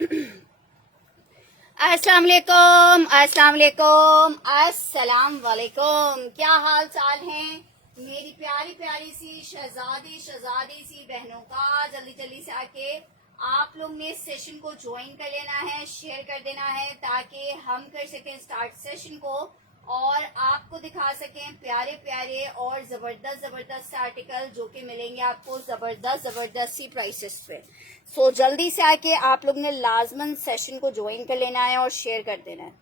अस्सलाम वालेकुम, अस्सलाम वालेकुम, अस्सलाम वालेकुम। क्या हाल चाल हैं मेरी प्यारी प्यारी सी शहजादी सी बहनों का। जल्दी जल्दी से आके आप लोग ने सेशन को ज्वाइन कर लेना है, शेयर कर देना है ताकि हम कर सकें स्टार्ट सेशन को और आपको दिखा सकें प्यारे प्यारे और जबरदस्त जबरदस्त आर्टिकल जो कि मिलेंगे आपको जबरदस्त सी प्राइसेस पे। सो जल्दी से आके आप लोग ने लाजमन सेशन को ज्वाइन कर लेना है और शेयर कर देना है।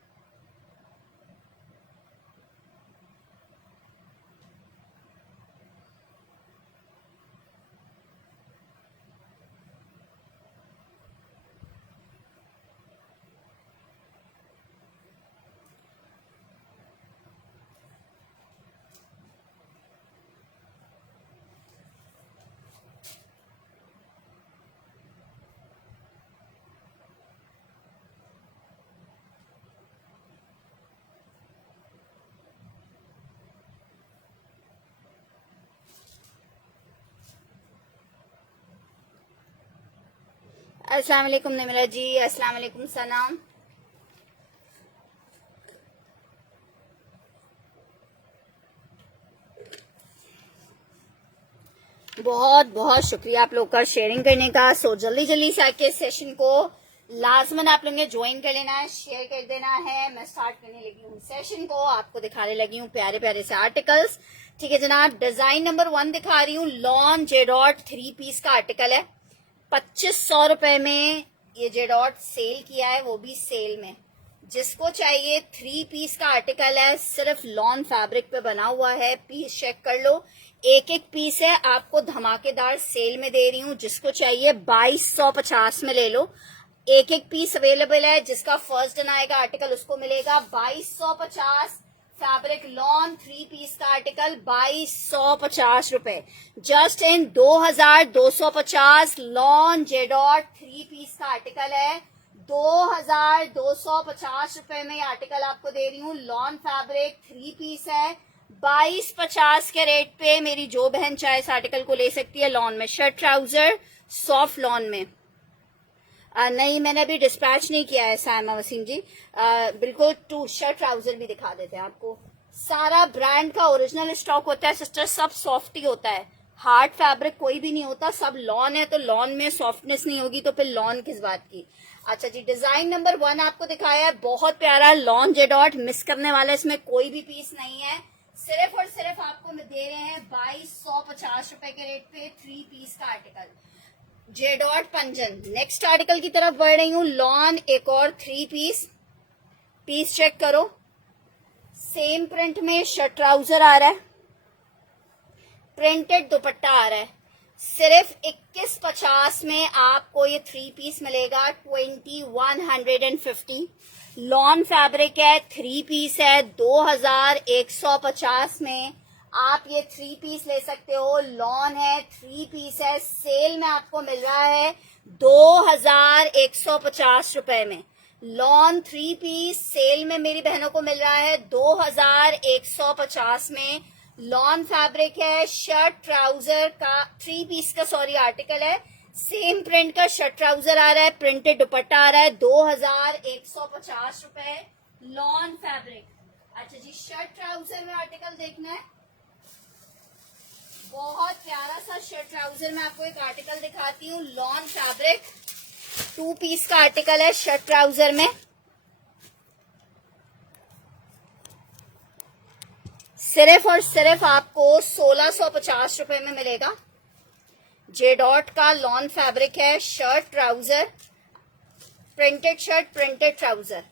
अस्सलाम वालेकुम निमिरा जी, अस्सलाम वालेकुम सनाम। बहुत बहुत शुक्रिया आप लोग का शेयरिंग करने का। सो जल्दी जल्दी से आके सेशन को लाजमन आप लोग ने ज्वाइन कर लेना है, शेयर कर देना है। मैं स्टार्ट करने लगी हूँ सेशन को, आपको दिखाने लगी हूँ प्यारे प्यारे से आर्टिकल्स। ठीक है जनाब, डिजाइन नंबर 1 दिखा रही हूँ। लॉन जेडॉट 3 पीस का आर्टिकल है। 2500 रुपए में ये जेडॉट सेल किया है, वो भी सेल में। जिसको चाहिए 3 पीस का आर्टिकल है, सिर्फ लॉन फैब्रिक पे बना हुआ है। पीस चेक कर लो, एक एक पीस है, आपको धमाकेदार सेल में दे रही हूँ। जिसको चाहिए 2250 में ले लो। एक एक पीस अवेलेबल है। जिसका फर्स्ट डन आएगा आर्टिकल उसको मिलेगा 2250। फैब्रिक लॉन 3 पीस का आर्टिकल 2250 रुपए, जस्ट इन 2250। लॉन जेडॉट 3 पीस का आर्टिकल है, 2250 रुपए में आर्टिकल आपको दे रही हूँ। लॉन फैब्रिक 3 पीस है, 2250 के रेट पे मेरी जो बहन चाहे इस आर्टिकल को ले सकती है। लॉन में शर्ट ट्राउजर, सॉफ्ट लॉन में। नहीं, मैंने अभी डिस्पैच नहीं किया है सायमा वसीम जी। बिल्कुल टू शर्ट ट्राउजर भी दिखा देते हैं आपको। सारा ब्रांड का ओरिजिनल स्टॉक होता है सिस्टर, सब सॉफ्ट ही होता है। हार्ड फैब्रिक कोई भी नहीं होता, सब लॉन है। तो लॉन में सॉफ्टनेस नहीं होगी तो फिर लॉन किस बात की। अच्छा जी, डिजाइन नंबर 1 आपको दिखाया है, बहुत प्यारा लॉन जेडॉट। मिस करने वाला इसमें कोई भी पीस नहीं है। सिर्फ और सिर्फ आपको दे रहे हैं 2250 रुपए के रेट पे 3 पीस का आर्टिकल जेडॉट पंजन। नेक्स्ट आर्टिकल की तरफ बढ़ रही हूँ। लॉन एक और 3 पीस। पीस चेक करो, सेम प्रिंट में शर्ट ट्राउजर आ रहा है, प्रिंटेड दुपट्टा आ रहा है। सिर्फ 2150 में आपको ये 3 पीस मिलेगा, 2150। लॉन फैब्रिक है, 3 पीस है, 2150 में आप ये 3 पीस ले सकते हो। लॉन है, 3 पीस है, सेल में आपको मिल रहा है 2150 रुपए में। लॉन 3 पीस सेल में मेरी बहनों को मिल रहा है 2150 में। लॉन फैब्रिक है, शर्ट ट्राउजर का 3 पीस का आर्टिकल है। सेम प्रिंट का शर्ट ट्राउजर आ रहा है, प्रिंटेड दुपट्टा आ रहा है, 2150 रुपए। Lawn fabric. अच्छा जी, शर्ट ट्राउजर में आर्टिकल देखना है, बहुत प्यारा सा शर्ट ट्राउजर में आपको एक आर्टिकल दिखाती हूँ। लॉन फैब्रिक 2 पीस का आर्टिकल है शर्ट ट्राउजर में। सिर्फ और सिर्फ आपको 1650 रुपए में मिलेगा। जेडॉट का लॉन फैब्रिक है, shirt trouser, printed shirt printed trouser,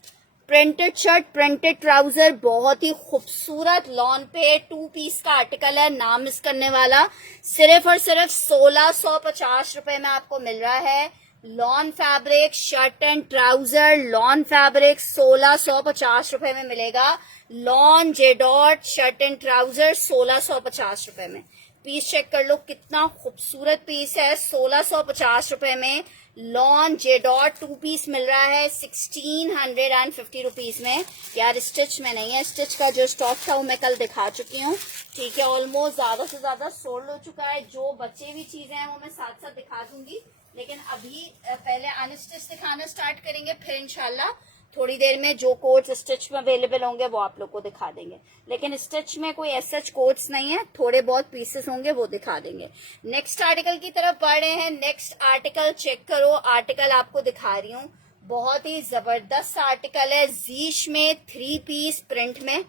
printed shirt printed trouser, बहुत ही खूबसूरत लॉन पे 2 पीस का आर्टिकल है, ना मिस करने वाला। सिर्फ और सिर्फ 1650 रुपए में आपको मिल रहा है। Lawn fabric shirt and trouser, lawn fabric 1650 रुपए में मिलेगा। लॉन जेडॉट शर्ट एंड ट्राउजर 1650 रुपए में। पीस चेक कर लो, कितना खूबसूरत पीस है। 1650 रुपए में लॉन जेडॉट 2 पीस मिल रहा है 1650 रुपीज में। यार स्टिच में नहीं है, स्टिच का जो स्टॉक था वो मैं कल दिखा चुकी हूँ। ठीक है, ऑलमोस्ट ज्यादा से ज्यादा सोल्ड हो चुका है। जो बचे हुई चीजें हैं वो मैं साथ साथ दिखा दूंगी। लेकिन अभी पहले अनस्टिच दिखाना स्टार्ट करेंगे, फिर इंशाल्लाह थोड़ी देर में जो कोट्स स्टिच में अवेलेबल होंगे वो आप लोग को दिखा देंगे। लेकिन स्टिच में कोई ऐसा कोट्स नहीं है, थोड़े बहुत पीसेस होंगे वो दिखा देंगे। नेक्स्ट आर्टिकल की तरफ बढ़ रहे हैं। नेक्स्ट आर्टिकल चेक करो, आर्टिकल आपको दिखा रही हूँ, बहुत ही जबरदस्त आर्टिकल है। जीश में 3 पीस प्रिंट में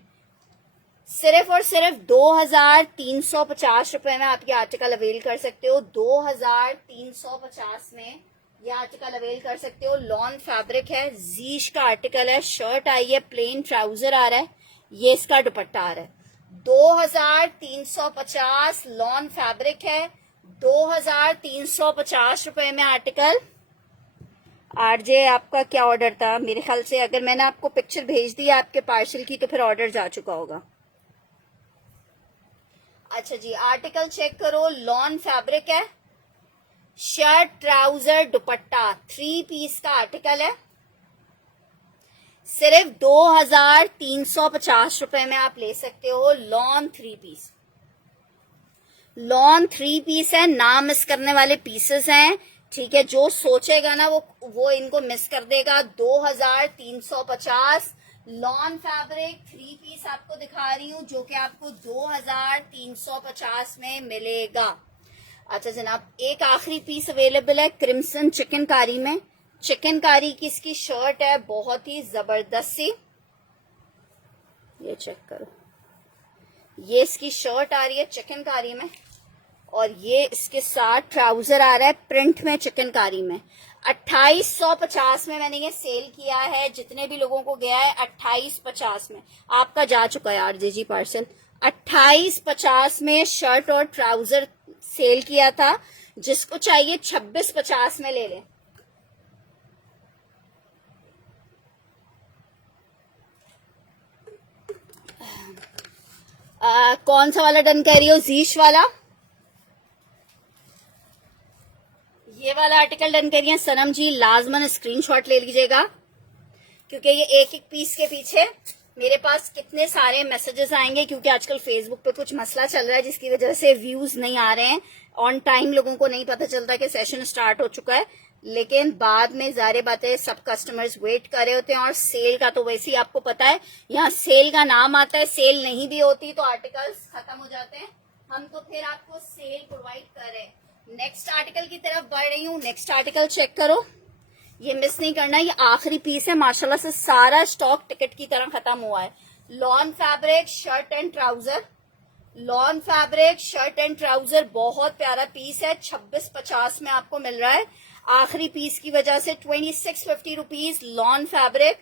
सिर्फ और सिर्फ 2350 रुपए में आप ये आर्टिकल अवेल कर सकते हो। 2350 में ये आर्टिकल अवेल कर सकते हो। लॉन फैब्रिक है, जीश का आर्टिकल है। शर्ट आई है, प्लेन ट्राउजर आ रहा है, ये इसका दुपट्टा आ रहा है। 2350 लॉन फैब्रिक है। 2350 रुपए में आर्टिकल। आरजे आपका क्या ऑर्डर था? मेरे ख्याल से अगर मैंने आपको पिक्चर भेज दी आपके पार्सल की तो फिर ऑर्डर जा चुका होगा। अच्छा जी, आर्टिकल चेक करो, लॉन फैब्रिक है, शर्ट ट्राउजर दुपट्टा 3 पीस का आर्टिकल है। सिर्फ 2350 रुपए में आप ले सकते हो। लॉन 3 पीस, लॉन 3 पीस है, ना मिस करने वाले पीसेस हैं। ठीक है, जो सोचेगा ना वो इनको मिस कर देगा। 2350 लॉन फैब्रिक 3 पीस आपको दिखा रही हूं, जो कि आपको 2350 में मिलेगा। अच्छा जनाब, एक आखिरी पीस अवेलेबल है क्रिम्सन चिकनकारी में। चिकनकारी की इसकी शर्ट है, बहुत ही जबरदस्त सी, ये चेक करो, ये इसकी शर्ट आ रही है चिकनकारी में, और ये इसके साथ ट्राउजर आ रहा है प्रिंट में चिकनकारी में। 2850 में मैंने ये सेल किया है, जितने भी लोगों को गया है 2850 में। आपका जा चुका है आरजे जी पार्सल। 2850 में शर्ट और ट्राउजर सेल किया था, जिसको चाहिए 2650 में ले लें। कौन सा वाला डन कर रही हो? जीश वाला, ये वाला आर्टिकल डन करिए सनम जी। लाजमन स्क्रीनशॉट ले लीजिएगा, क्योंकि ये एक एक पीस के पीछे मेरे पास कितने सारे मैसेजेस आएंगे, क्योंकि आजकल फेसबुक पे कुछ मसला चल रहा है जिसकी वजह से व्यूज नहीं आ रहे हैं ऑन टाइम। लोगों को नहीं पता चलता कि सेशन स्टार्ट हो चुका है, लेकिन बाद में ज़ाहिर बात है सब कस्टमर्स वेट कर रहे होते हैं। और सेल का तो वैसे ही आपको पता है, यहाँ सेल का नाम आता है, सेल नहीं भी होती तो आर्टिकल्स खत्म हो जाते हैं। हम तो फिर आपको सेल प्रोवाइड कर रहे हैं। नेक्स्ट आर्टिकल की तरफ बढ़ रही हूँ। नेक्स्ट आर्टिकल चेक करो, ये मिस नहीं करना, ये आखिरी पीस है। माशाल्लाह से सारा स्टॉक टिकट की तरह खत्म हुआ है। Lawn fabric shirt and trouser, lawn fabric shirt and trouser, बहुत प्यारा पीस है। 2650 में आपको मिल रहा है। आखिरी पीस की वजह से 2650 रुपीज। लॉन फैब्रिक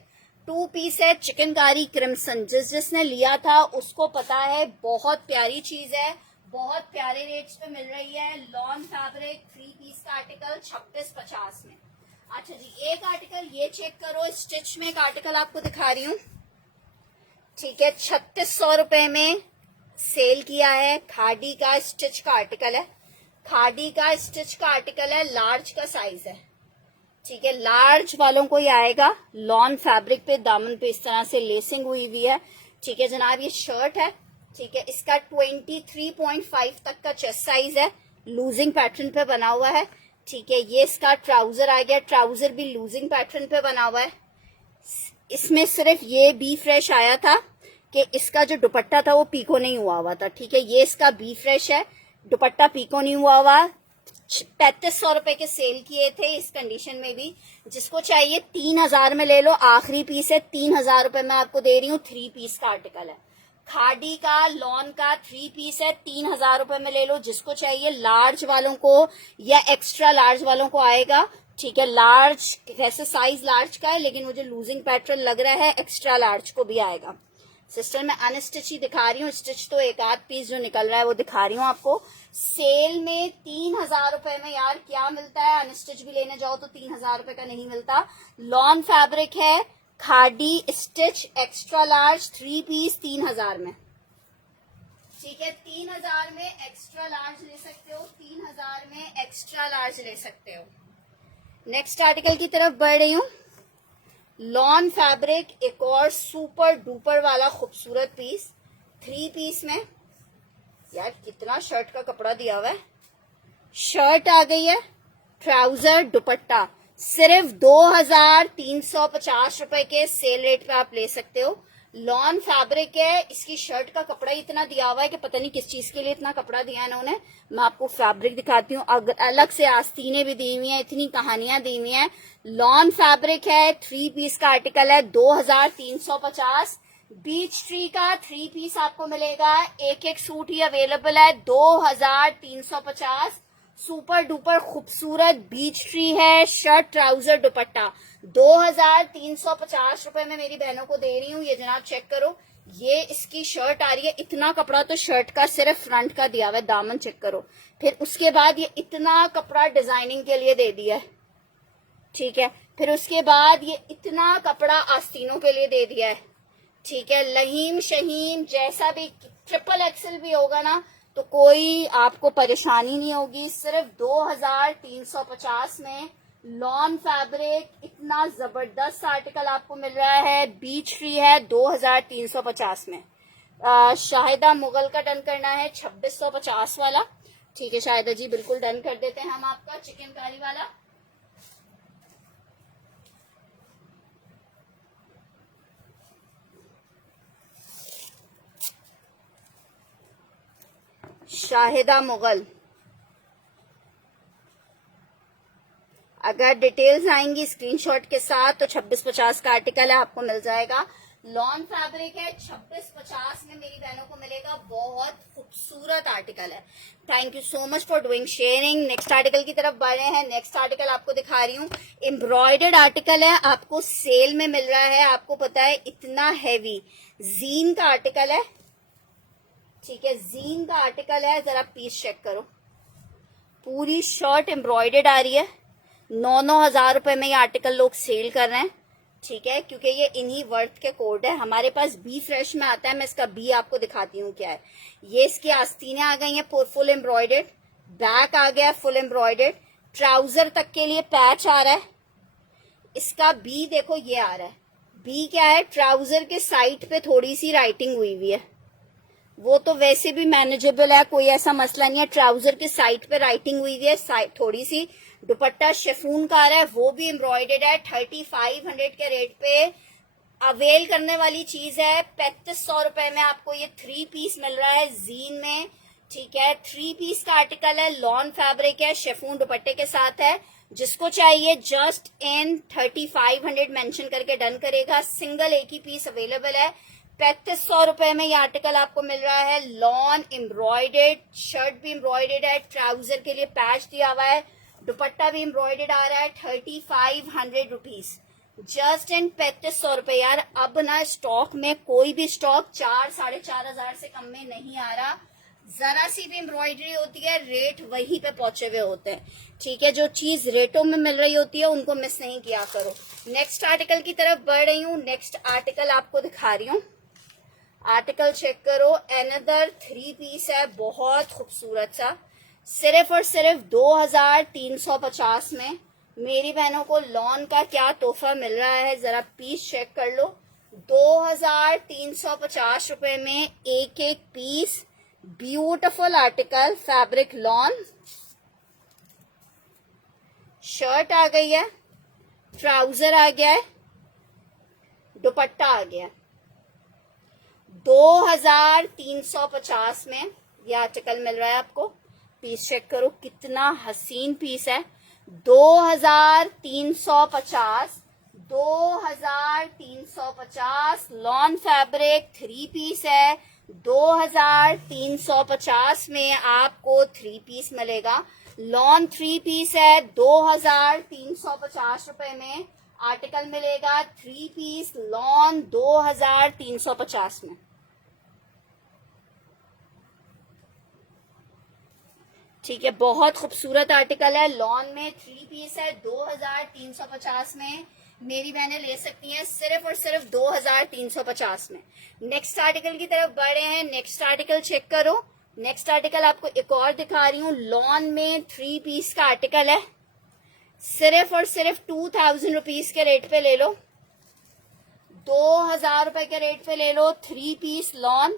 2 पीस है, चिकनकारी क्रिम्सन। जिसने लिया था उसको पता है, बहुत प्यारी चीज है, बहुत प्यारे रेट्स पे मिल रही है। लॉन फैब्रिक 3 पीस का आर्टिकल 2650 में। अच्छा जी, एक आर्टिकल ये चेक करो, स्टिच में एक आर्टिकल आपको दिखा रही हूँ। ठीक है, 3600 रुपए में सेल किया है। खादी का स्टिच का आर्टिकल है, खादी का स्टिच का आर्टिकल है, लार्ज का साइज है। ठीक है, लार्ज वालों को ये आएगा। लॉन फैब्रिक पे दामन पे इस तरह से लेसिंग हुई हुई है। ठीक है जनाब, ये शर्ट है। ठीक है, इसका 23.5 तक का चेस्ट साइज है, लूजिंग पैटर्न पे बना हुआ है। ठीक है, ये इसका ट्राउजर आ गया, ट्राउजर भी लूजिंग पैटर्न पे बना हुआ है। इसमें सिर्फ ये बी फ्रेश आया था कि इसका जो दुपट्टा था वो पीको नहीं हुआ हुआ था। ठीक है, ये इसका बी फ्रेश है, दुपट्टा पीको नहीं हुआ हुआ। 3500 रुपए के सेल किए थे इस कंडीशन में भी। जिसको चाहिए 3000 में ले लो, आखिरी पीस है। 3000 रुपए में आपको दे रही हूँ। 3 पीस का आर्टिकल है, खादी का लॉन का 3 पीस है। 3000 रुपए में ले लो, जिसको चाहिए। लार्ज वालों को या एक्स्ट्रा लार्ज वालों को आएगा। ठीक है, लार्ज वैसे साइज लार्ज का है, लेकिन मुझे लूजिंग पैटर्न लग रहा है, एक्स्ट्रा लार्ज को भी आएगा। सिस्टर मैं अनस्टिच ही दिखा रही हूँ, स्टिच तो एक आध पीस जो निकल रहा है वो दिखा रही हूँ आपको। सेल में 3000 रुपए में यार क्या मिलता है, अनस्टिच भी लेने जाओ तो 3000 रुपए का नहीं मिलता। लॉन फैब्रिक है, Khaadi stitch extra large 3 piece 3000 में। ठीक है, 3000 में एक्स्ट्रा लार्ज ले सकते हो, 3000 में एक्स्ट्रा लार्ज ले सकते हो। नेक्स्ट आर्टिकल की तरफ बढ़ रही हूँ। लॉन फैब्रिक, एक और सुपर डुपर वाला खूबसूरत पीस, 3 पीस में। यार कितना शर्ट का कपड़ा दिया हुआ है। शर्ट आ गई है, ट्राउजर दुपट्टा सिर्फ 2350 रुपए के सेल रेट पे आप ले सकते हो। लॉन फैब्रिक है, इसकी शर्ट का कपड़ा इतना दिया हुआ है कि पता नहीं किस चीज के लिए इतना कपड़ा दिया है इन्होंने। मैं आपको फैब्रिक दिखाती हूँ, अलग से आस्तीनें भी दी हुई हैं, इतनी कहानियां दी हुई हैं। लॉन फैब्रिक है, 3 पीस का आर्टिकल है, 2350। बीच ट्री का 3 पीस आपको मिलेगा, एक एक सूट ही अवेलेबल है, 2350। सुपर डुपर खूबसूरत बीच ट्री है, शर्ट ट्राउजर दुपट्टा 2350 रुपए में मेरी बहनों को दे रही हूँ। ये जनाब चेक करो, ये इसकी शर्ट आ रही है, इतना कपड़ा तो शर्ट का सिर्फ फ्रंट का दिया हुआ है, दामन चेक करो। फिर उसके बाद ये इतना कपड़ा डिजाइनिंग के लिए दे दिया है, ठीक है। फिर उसके बाद ये इतना कपड़ा आस्तीनों के लिए दे दिया है, ठीक है। लहीम शहीम जैसा भी ट्रिपल एक्सल भी होगा ना तो कोई आपको परेशानी नहीं होगी। सिर्फ 2350 में लॉन फैब्रिक इतना जबरदस्त आर्टिकल आपको मिल रहा है। बीच ट्री है 2350 में। शाहिदा मुगल का डन करना है 2650 वाला, ठीक है शाहिदा जी, बिल्कुल डन कर देते हैं हम आपका चिकनकारी वाला। शाहिदा मुगल, अगर डिटेल्स आएंगी स्क्रीनशॉट के साथ तो 2650 का आर्टिकल है, आपको मिल जाएगा। लॉन फैब्रिक है, 2650 में मेरी बहनों को मिलेगा। बहुत खूबसूरत आर्टिकल है। Thank you so much for doing sharing. Next article की तरफ बढ़ रहे हैं। नेक्स्ट आर्टिकल आपको दिखा रही हूँ, एम्ब्रॉयडर्ड आर्टिकल है, आपको सेल में मिल रहा है। आपको पता है इतना हैवी जीन का आर्टिकल है, ठीक है, जीन का आर्टिकल है। जरा पीस चेक करो, पूरी शर्ट एम्ब्रॉयडर्ड आ रही है। 9-9 हजार रुपए में ये आर्टिकल लोग सेल कर रहे हैं, ठीक है, क्योंकि ये इन्हीं वर्थ के कोड है। हमारे पास बी फ्रेश में आता है, मैं इसका बी आपको दिखाती हूँ क्या है। ये इसकी आस्तीनें आ गई हैं फुल एम्ब्रॉयडर्ड, बैक आ गया फुल एम्ब्रॉयडर्ड, ट्राउजर तक के लिए पैच आ रहा है। इसका बी देखो ये आ रहा है। बी क्या है, ट्राउजर के साइड पे थोड़ी सी राइटिंग हुई हुई है, वो तो वैसे भी मैनेजेबल है, कोई ऐसा मसला नहीं है। ट्राउजर के साइड पे राइटिंग हुई हुई है थोड़ी सी। दुपट्टा शिफॉन का आ रहा है, वो भी एम्ब्रॉयडर्ड है। 3500 के रेट पे अवेल करने वाली चीज है। 3500 रुपए में आपको ये 3 पीस मिल रहा है जीन में, ठीक है। 3 पीस का आर्टिकल है, लॉन फैब्रिक है, शिफॉन दुपट्टे के साथ है। जिसको चाहिए जस्ट इन 3500 मेंशन करके डन करेगा। सिंगल एक ही पीस अवेलेबल है। 3500 रुपए में ये आर्टिकल आपको मिल रहा है। लॉन एम्ब्रॉयडर्ड, शर्ट भी एम्ब्रॉयडर्ड है, ट्राउजर के लिए पैच दिया हुआ है, दुपट्टा भी एम्ब्रॉयडर्ड आ रहा है। 3500 रुपीज जस्ट इन 3500 रुपए। यार अब ना स्टॉक में कोई भी स्टॉक 4-4.5 हजार से कम में नहीं आ रहा। जरा सी भी एम्ब्रॉयडरी होती है, रेट वहीं पे पहुंचे हुए होते हैं, ठीक है। जो चीज रेटों में मिल रही होती है उनको मिस नहीं किया करो। नेक्स्ट आर्टिकल की तरफ बढ़ रही हूँ। नेक्स्ट आर्टिकल आपको दिखा रही हूँ, आर्टिकल चेक करो। अनदर 3 पीस है, बहुत खूबसूरत सा, सिर्फ और सिर्फ 2350 में मेरी बहनों को लॉन का क्या तोहफा मिल रहा है, जरा पीस चेक कर लो। 2350 रुपए में एक एक piece, beautiful article, fabric lawn. Shirt आ गई है, ट्राउजर आ गया है, दुपट्टा आ गया। 2350 में ये आर्टिकल मिल रहा है आपको। पीस चेक करो, कितना हसीन पीस है। 2350, 2350 लॉन फैब्रिक 3 पीस है। 2350 में आपको 3 पीस मिलेगा। लॉन 3 पीस है, 2350 रुपए में आर्टिकल मिलेगा। 3 पीस लॉन 2350 में, ठीक है। बहुत खूबसूरत आर्टिकल है, लॉन में 3 पीस है, 2350 में मेरी बहनें ले सकती हैं, सिर्फ और सिर्फ 2350 में। नेक्स्ट आर्टिकल की तरफ बढ़े हैं। नेक्स्ट आर्टिकल चेक करो। नेक्स्ट आर्टिकल आपको एक और दिखा रही हूँ, लॉन में 3 पीस का आर्टिकल है, सिर्फ और सिर्फ 2000 रुपीज के रेट पे ले लो। 2000 रुपए के रेट पे ले लो। 3 piece lawn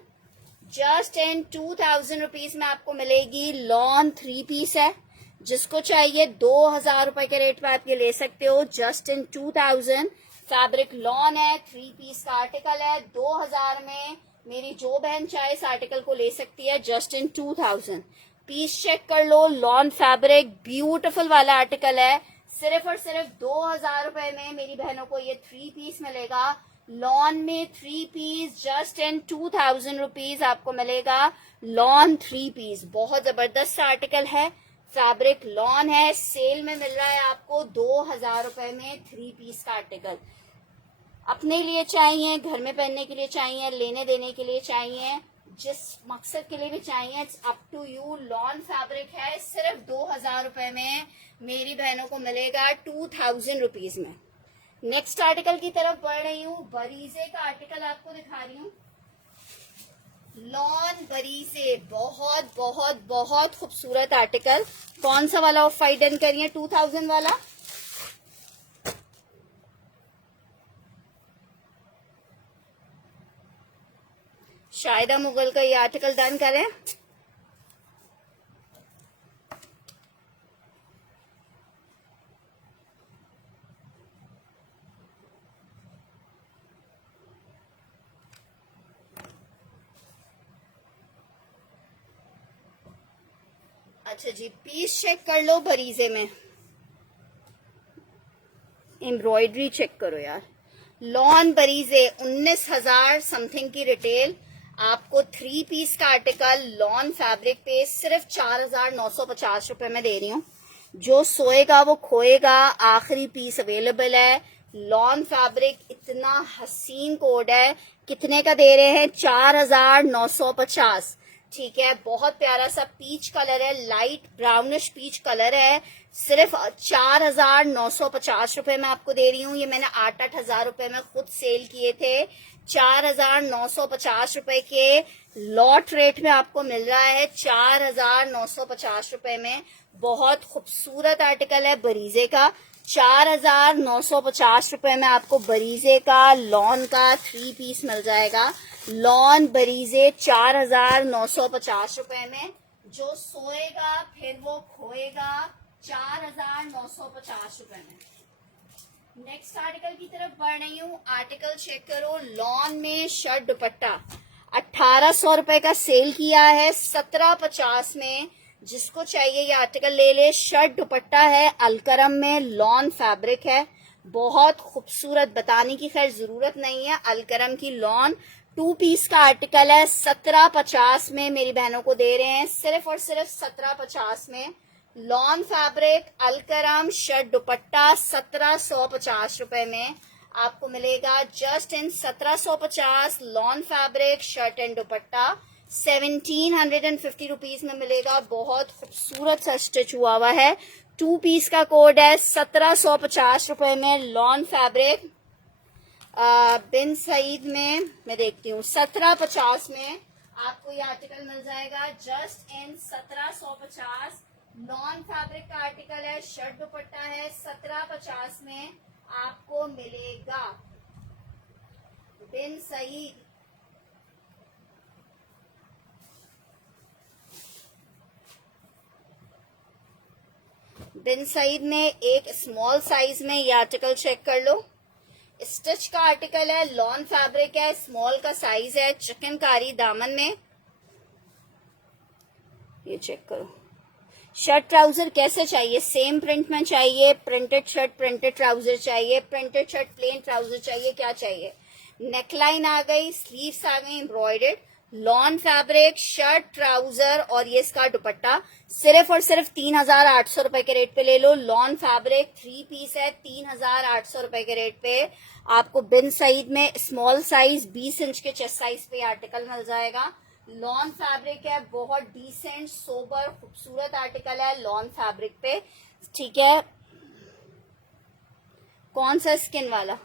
just in 2000 rupees में आपको मिलेगी। लॉन 3 पीस है, जिसको चाहिए 2,000 रुपए के रेट पे आप ये ले सकते हो, जस्ट इन 2000। फैब्रिक लॉन है, 3 पीस का आर्टिकल है, 2000 में मेरी जो बहन चाहे इस आर्टिकल को ले सकती है, जस्ट इन 2000। पीस चेक कर लो, लॉन फैब्रिक ब्यूटीफुल वाला आर्टिकल है। सिर्फ और सिर्फ 2,000 रुपए में मेरी बहनों को ये 3 पीस मिलेगा। लॉन में 3 पीस जस्ट इन 2000 रुपीज आपको मिलेगा। लॉन 3 पीस बहुत जबरदस्त आर्टिकल है, फैब्रिक लॉन है, सेल में मिल रहा है आपको 2,000 रुपए में 3 पीस का आर्टिकल। अपने लिए चाहिए, घर में पहनने के लिए चाहिए, लेने देने के लिए चाहिए, जिस मकसद के लिए भी चाहिए, it's up to you. Lawn fabric है, सिर्फ 2,000 रुपए में मेरी बहनों को मिलेगा 2000 रुपीज में। नेक्स्ट आर्टिकल की तरफ बढ़ रही हूँ, बरीजे का आर्टिकल आपको दिखा रही हूँ। लॉन बरीजे बहुत बहुत बहुत खूबसूरत आर्टिकल। कौन सा वाला ऑफ फाइट डन करिए, 2000 वाला। शायदा मुगल का ये आर्टिकल डन करें। अच्छा जी, पीस चेक कर लो बरीजे में, एम्ब्रॉयडरी चेक करो यार। लॉन बरीजे 19,000 समथिंग की रिटेल, आपको 3 पीस का आर्टिकल लॉन फैब्रिक पे सिर्फ 4,950 रुपए में दे रही हूँ। जो सोएगा वो खोएगा, आखिरी पीस अवेलेबल है। लॉन फैब्रिक इतना हसीन कोड है, कितने का दे रहे हैं, 4,950। ठीक है, बहुत प्यारा सा पीच कलर है, लाइट ब्राउनिश पीच कलर है। सिर्फ 4,950 रुपए में आपको दे रही हूँ। ये मैंने 8,000 रुपए में खुद सेल किए थे। 4,950 रुपए के लॉट रेट में आपको मिल रहा है, 4,950 रुपए में। बहुत खूबसूरत आर्टिकल है बरीजे का। 4,950 रुपए में आपको बरीजे का लॉन का 3 पीस मिल जाएगा। लॉन बरीजे 4,950 रुपए में। जो सोएगा फिर वो खोएगा, 4,950 रुपए में। नेक्स्ट आर्टिकल की तरफ बढ़ रही हूँ। आर्टिकल चेक करो, लॉन में शर्ट दुपट्टा 1,800 रुपए का सेल किया है, 1750 में। जिसको चाहिए ये आर्टिकल ले ले। शर्ट दुपट्टा है, अलकरम में, लॉन फैब्रिक है, बहुत खूबसूरत, बताने की खैर जरूरत नहीं है। अलकरम की लॉन 2 पीस का आर्टिकल है, 1750 में मेरी बहनों को दे रहे हैं, सिर्फ और सिर्फ 1750 में। लॉन फैब्रिक अलकरम शर्ट दुपट्टा 1750 रुपए में आपको मिलेगा, just in 1750। Lawn fabric shirt and dupatta 1,750 rupees में मिलेगा। बहुत खूबसूरत सा स्टिच हुआ हुआ है, 2 पीस का कोड है, 1750 रुपए में। लॉन फैब्रिक बिन सईद में मैं देखती हूँ 1750 में आपको ये आर्टिकल मिल जाएगा, जस्ट इन 1750। नॉन फैब्रिक का आर्टिकल है, शर्ट दुपट्टा है, 1750 में आपको मिलेगा। बिन सईद बिन सईद में एक स्मॉल साइज में ये आर्टिकल चेक कर लो। स्टिच का आर्टिकल है, लॉन फैब्रिक है, स्मॉल का साइज है, चिकनकारी दामन में। ये चेक करो। शर्ट ट्राउजर कैसे चाहिए, सेम प्रिंट में चाहिए, प्रिंटेड शर्ट प्रिंटेड ट्राउजर चाहिए, प्रिंटेड शर्ट प्लेन ट्राउजर चाहिए, क्या चाहिए। नेकलाइन आ गई, स्लीव्स आ गई embroidered, lawn fabric, shirt trouser और ये इसका दुपट्टा सिर्फ और सिर्फ 3,800 रुपए के रेट पे ले लो। लॉन फैब्रिक 3 पीस है, 3,800 रुपए के रेट पे आपको बिन सईद में स्मॉल साइज 20 इंच के चेस्ट साइज पे आर्टिकल मिल जाएगा। लॉन फैब्रिक है, बहुत डिसेंट सोबर खूबसूरत आर्टिकल है लॉन फैब्रिक पे। ठीक है, कौन सा स्किन वाला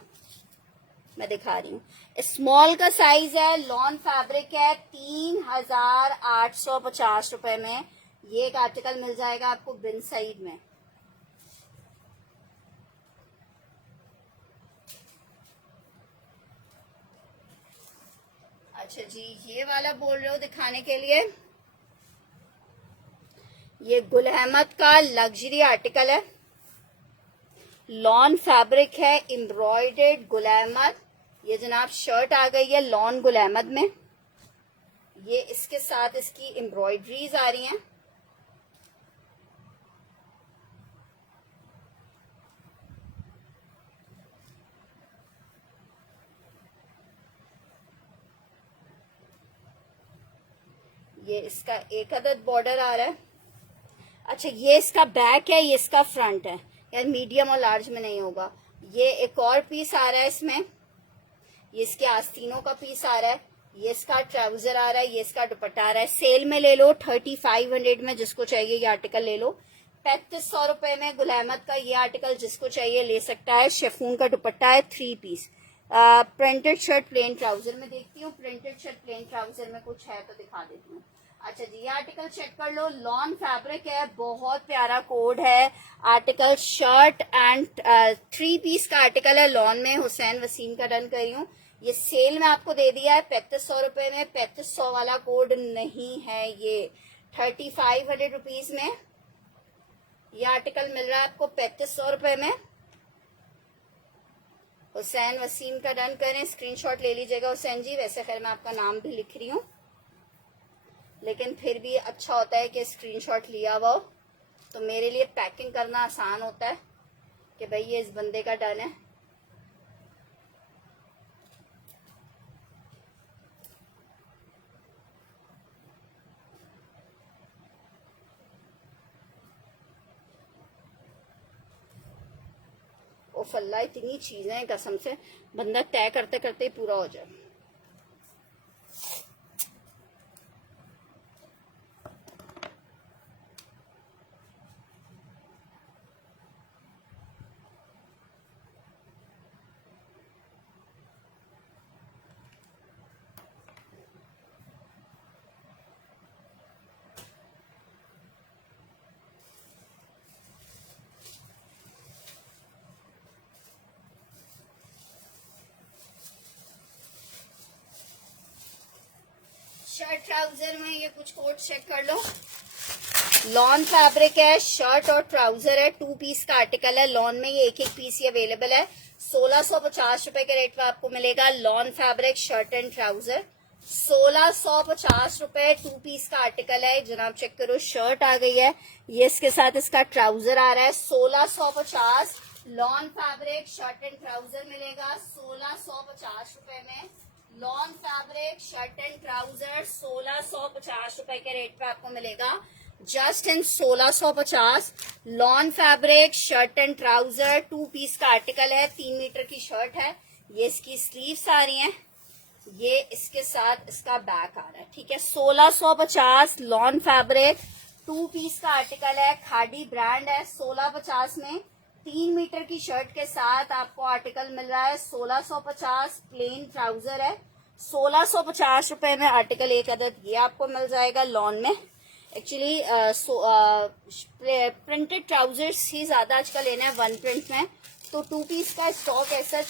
मैं दिखा रही हूँ, स्मॉल का साइज है, लॉन फैब्रिक है, 3,850 रुपए में ये एक आर्टिकल मिल जाएगा आपको बिन सईद में। अच्छा जी, ये वाला बोल रहे हो दिखाने के लिए, ये गुल अहमद का लग्जरी आर्टिकल है, लॉन फैब्रिक है, एम्ब्रॉयडर्ड गुल अहमद। ये जनाब शर्ट आ गई है लॉन गुल अहमद में, ये इसके साथ इसकी एम्ब्रॉयडरीज आ रही हैं। ये इसका एक अदद बॉर्डर आ रहा है। अच्छा, ये इसका बैक है, ये इसका फ्रंट है, यार मीडियम और लार्ज में नहीं होगा। ये एक और पीस आ रहा है इसमें, ये इसके आस्तीनों का पीस आ रहा है, ये इसका ट्राउजर आ रहा है, ये इसका दुपट्टा आ रहा है। सेल में ले लो 3500 में, जिसको चाहिए ये आर्टिकल ले लो। 3500 रुपए में गुल अहमद का ये आर्टिकल जिसको चाहिए ले सकता है। शेफून का दुपट्टा है, 3 piece. Printed shirt plain trouser में देखती हूँ, प्रिंटेड शर्ट प्लेन ट्राउजर में कुछ है तो दिखा देती हूँ। अच्छा जी, ये आर्टिकल चेक कर लो, लॉन फैब्रिक है, बहुत प्यारा कोड है। आर्टिकल शर्ट एंड 3 पीस का आर्टिकल है, लॉन में हुसैन वसीम का डन कर रही हूँ। ये सेल में आपको दे दिया है 3500 रुपए में, 3500 वाला कोड नहीं है, ये 3500 रुपीज में ये आर्टिकल मिल रहा है आपको 3500 रुपए में। हुसैन वसीम का डन करें, स्क्रीनशॉट ले लीजिएगा हुसैन जी। वैसे खैर मैं आपका नाम भी लिख रही हूँ, लेकिन फिर भी अच्छा होता है कि स्क्रीनशॉट लिया हुआ हो, तो मेरे लिए पैकिंग करना आसान होता है कि भाई ये इस बंदे का डन है। ओ फल्ला, इतनी चीजें हैं कसम से, बंदा तय करते करते ही पूरा हो जाए। शर्ट ट्राउजर में ये कुछ कोट चेक कर लो, लॉन फैब्रिक है, शर्ट और ट्राउजर है, 2 पीस का आर्टिकल है। लॉन में ये एक पीस ही अवेलेबल है। 1650 रुपए के रेट पे आपको मिलेगा lawn fabric shirt and trouser. 1650 रुपए 2 पीस का आर्टिकल है जनाब, चेक करो। शर्ट आ गई है, ये इसके साथ इसका ट्राउजर आ रहा है। 1650 lawn fabric shirt and trouser मिलेगा 1650 रुपए में। Lawn fabric shirt and trouser 1650 रुपए के रेट पे आपको मिलेगा, just in 1650। Lawn fabric shirt and trouser 2 piece का आर्टिकल है, 3 मीटर की शर्ट है। ये इसकी स्लीव्स आ रही हैं, ये इसके साथ इसका बैक आ रहा है, ठीक है। 1650 लॉन फैब्रिक 2 पीस का आर्टिकल है, खादी ब्रांड है। 1650 में 3 मीटर की शर्ट के साथ आपको आर्टिकल मिल रहा है। 1650 प्लेन ट्राउजर है। 1650 रुपए में आर्टिकल एक अदद ये आपको मिल जाएगा लॉन में। एक्चुअली प्रिंटेड ट्राउजर्स ही ज्यादा आजकल लेना है 1 प्रिंट में, तो 2 पीस का स्टॉक ऐसा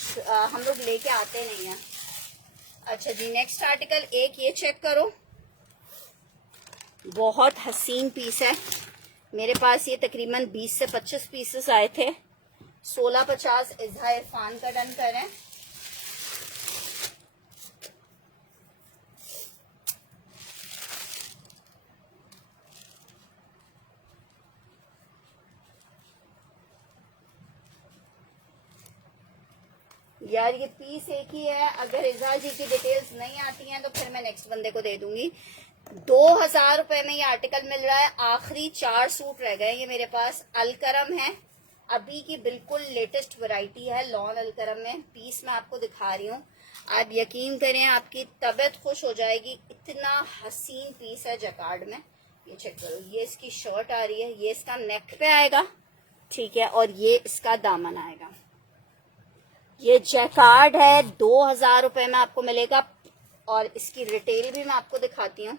हम लोग लेके आते नहीं है। अच्छा जी, नेक्स्ट आर्टिकल एक ये चेक करो, बहुत हसीन पीस है। मेरे पास ये तकरीबन 20 से 25 पीसेस आए थे। 1650 इज़ा इरफान का डन करें। यार ये पीस एक ही है, अगर इज़ा जी की डिटेल्स नहीं आती हैं तो फिर मैं नेक्स्ट बंदे को दे दूंगी। 2000 रुपए में ये आर्टिकल मिल रहा है। आखिरी 4 सूट रह गए ये मेरे पास। अलकरम है, अभी की बिल्कुल लेटेस्ट वैरायटी है लॉन अलकरम में। पीस मैं आपको दिखा रही हूँ, आप यकीन करें आपकी तबीयत खुश हो जाएगी, इतना हसीन पीस है जकार्ड में। ये चेक करो, ये इसकी शर्ट आ रही है, ये इसका नेक पे आएगा, ठीक है, और ये इसका दामन आएगा। ये जैकार्ड है, 2000 रुपए में आपको मिलेगा, और इसकी रिटेल भी मैं आपको दिखाती हूँ।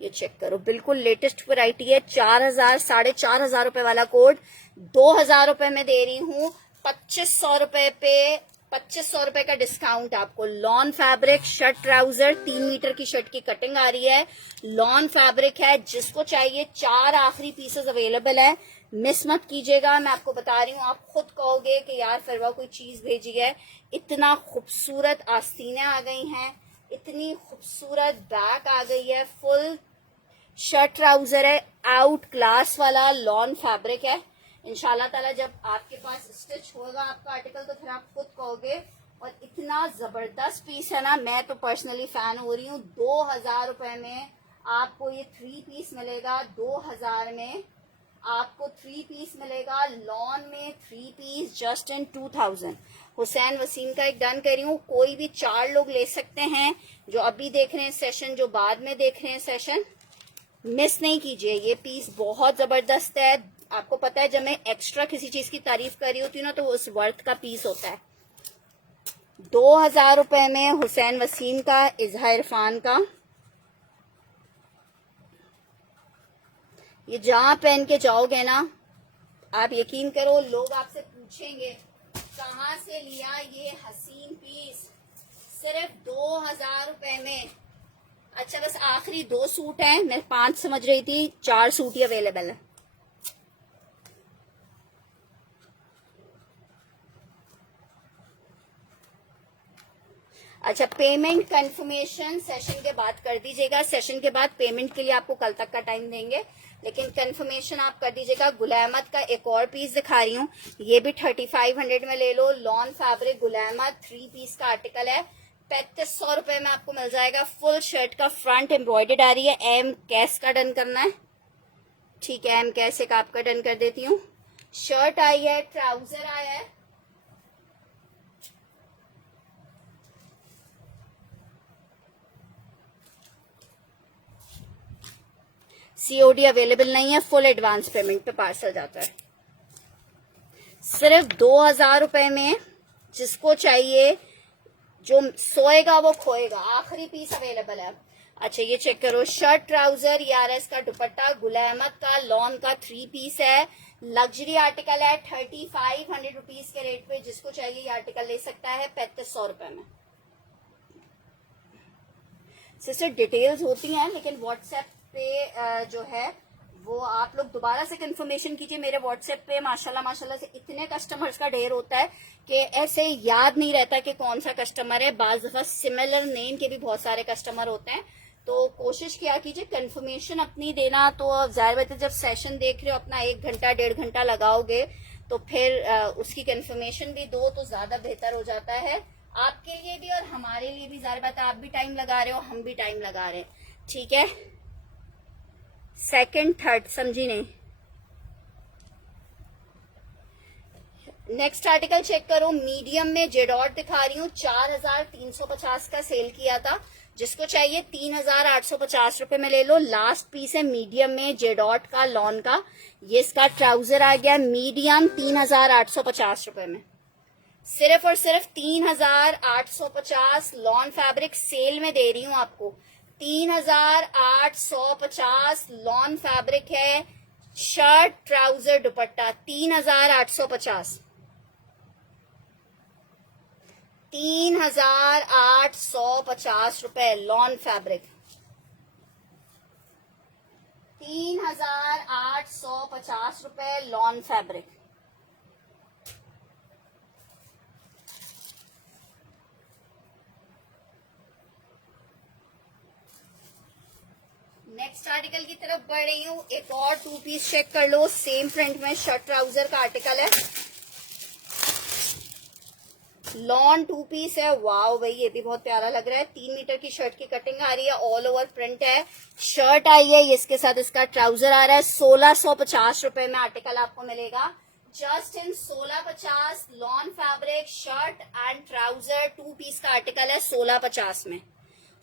ये चेक करो, बिल्कुल लेटेस्ट वैरायटी है। 4000 4500 रुपए वाला कोड 2000 रुपए में दे रही हूँ। 2500 रुपए पे ₹2500 का डिस्काउंट आपको। Lawn fabric shirt trouser, 3 metre की शर्ट की कटिंग आ रही है, लॉन फैब्रिक है, जिसको चाहिए 4 आखिरी पीसेस अवेलेबल है, मिस मत कीजिएगा। मैं आपको बता रही हूँ, आप खुद कहोगे कि यार फिरवा कोई चीज भेजी है। इतना खूबसूरत आस्तीनें आ गई हैं, इतनी खूबसूरत बैक आ गई है, फुल शर्ट ट्राउजर है, आउट क्लास वाला लॉन फैब्रिक है। इंशाल्लाह ताला जब आपके पास स्टिच होगा आपका आर्टिकल तो फिर आप खुद कहोगे। और इतना जबरदस्त पीस है ना, मैं तो पर्सनली फैन हो रही हूँ। 2000 में आपको ये 3 पीस मिलेगा, 2000 में आपको 3 पीस मिलेगा, लॉन में 3 piece just in 2000। Hussain Waseem का एक डन कर रही हूँ, कोई भी 4 लोग ले सकते हैं, जो अभी देख रहे हैं सेशन, जो बाद में देख रहे हैं सेशन, मिस नहीं कीजिए। ये पीस बहुत जबरदस्त है। आपको पता है जब मैं एक्स्ट्रा किसी चीज की तारीफ कर रही होती हूँ ना तो उस वर्थ का पीस होता है। 2000 में हुसैन वसीम का, इजहा इरफान का, ये जहां पहन के जाओगे ना आप यकीन करो लोग आपसे पूछेंगे कहाँ से लिया ये हसीन पीस, सिर्फ 2000 में। अच्छा बस आखिरी 2 सूट हैं, मैं 5 समझ रही थी, 4 सूट ही अवेलेबल है। अच्छा पेमेंट कंफर्मेशन सेशन के बाद कर दीजिएगा, सेशन के बाद पेमेंट के लिए आपको कल तक का टाइम देंगे, लेकिन कंफर्मेशन आप कर दीजिएगा। गुलैमत का एक और पीस दिखा रही हूँ, ये भी 3500 में ले लो, लॉन फैब्रिक गुलैमत 3 पीस का आर्टिकल है, 3500 में आपको मिल जाएगा। फुल शर्ट का फ्रंट एम्ब्रॉयडर्ड आ रही है। एम कैस का डन करना है, ठीक है, एम कैस एक आपका डन कर देती हूँ। शर्ट आई है, ट्राउजर आया है, सीओडी अवेलेबल नहीं है, फुल एडवांस पेमेंट पे पार्सल जाता है। सिर्फ 2000 में, जिसको चाहिए, जो सोएगा वो खोएगा, आखिरी पीस अवेलेबल है। अच्छा ये चेक करो, शर्ट ट्राउजर, यारस का दुपट्टा, गुलैमत का लॉन का 3 पीस है, लग्जरी आर्टिकल है, 3500 रुपीज के रेट पे जिसको चाहिए ये आर्टिकल ले सकता है 3500 में। सिस्टर डिटेल्स होती हैं लेकिन व्हाट्सएप पे जो है वो आप लोग दोबारा से कंफर्मेशन कीजिए। मेरे व्हाट्सएप पे माशाल्लाह से इतने कस्टमर्स का ढेर होता है कि ऐसे याद नहीं रहता कि कौन सा कस्टमर है। बाज दफा सिमिलर नेम के भी बहुत सारे कस्टमर होते हैं, तो कोशिश किया कीजिए कंफर्मेशन अपनी देना। तो जाहिर बात है जब सेशन देख रहे हो अपना 1 घंटा 1.5 घंटा लगाओगे तो फिर उसकी कंफर्मेशन भी दो तो ज्यादा बेहतर हो जाता है आपके लिए भी और हमारे लिए भी। जाहिर बात है आप भी टाइम लगा रहे हो, हम भी टाइम लगा रहे हैं, ठीक है। सेकंड थर्ड समझी नहीं। नेक्स्ट आर्टिकल चेक करो, मीडियम में जेडॉट दिखा रही हूँ, 4350 का सेल किया था, जिसको चाहिए 3850 में ले लो। लास्ट पीस है मीडियम में जेडॉट का लॉन का, ये इसका ट्राउजर आ गया मीडियम 3850 में, सिर्फ और सिर्फ 3850 लॉन फैब्रिक सेल में दे रही हूँ आपको। 3850 लॉन फैब्रिक है, शर्ट ट्राउजर दुपट्टा 3850, 3850 रुपए लॉन फैब्रिक, 3850 रुपए लॉन फैब्रिक। नेक्स्ट आर्टिकल की तरफ बढ़ रही हूँ, एक और 2 पीस चेक कर लो, सेम प्रिंट में शर्ट ट्राउजर का आर्टिकल है, लॉन 2 पीस है। वाओ भाई ये भी बहुत प्यारा लग रहा है, 3 मीटर की शर्ट की कटिंग आ रही है, ऑल ओवर प्रिंट है, शर्ट आई है, इसके साथ इसका ट्राउजर आ रहा है। 1650 रुपए में आर्टिकल आपको मिलेगा, just in 1650 lawn fabric shirt and trouser 2 piece का आर्टिकल है 1650 में।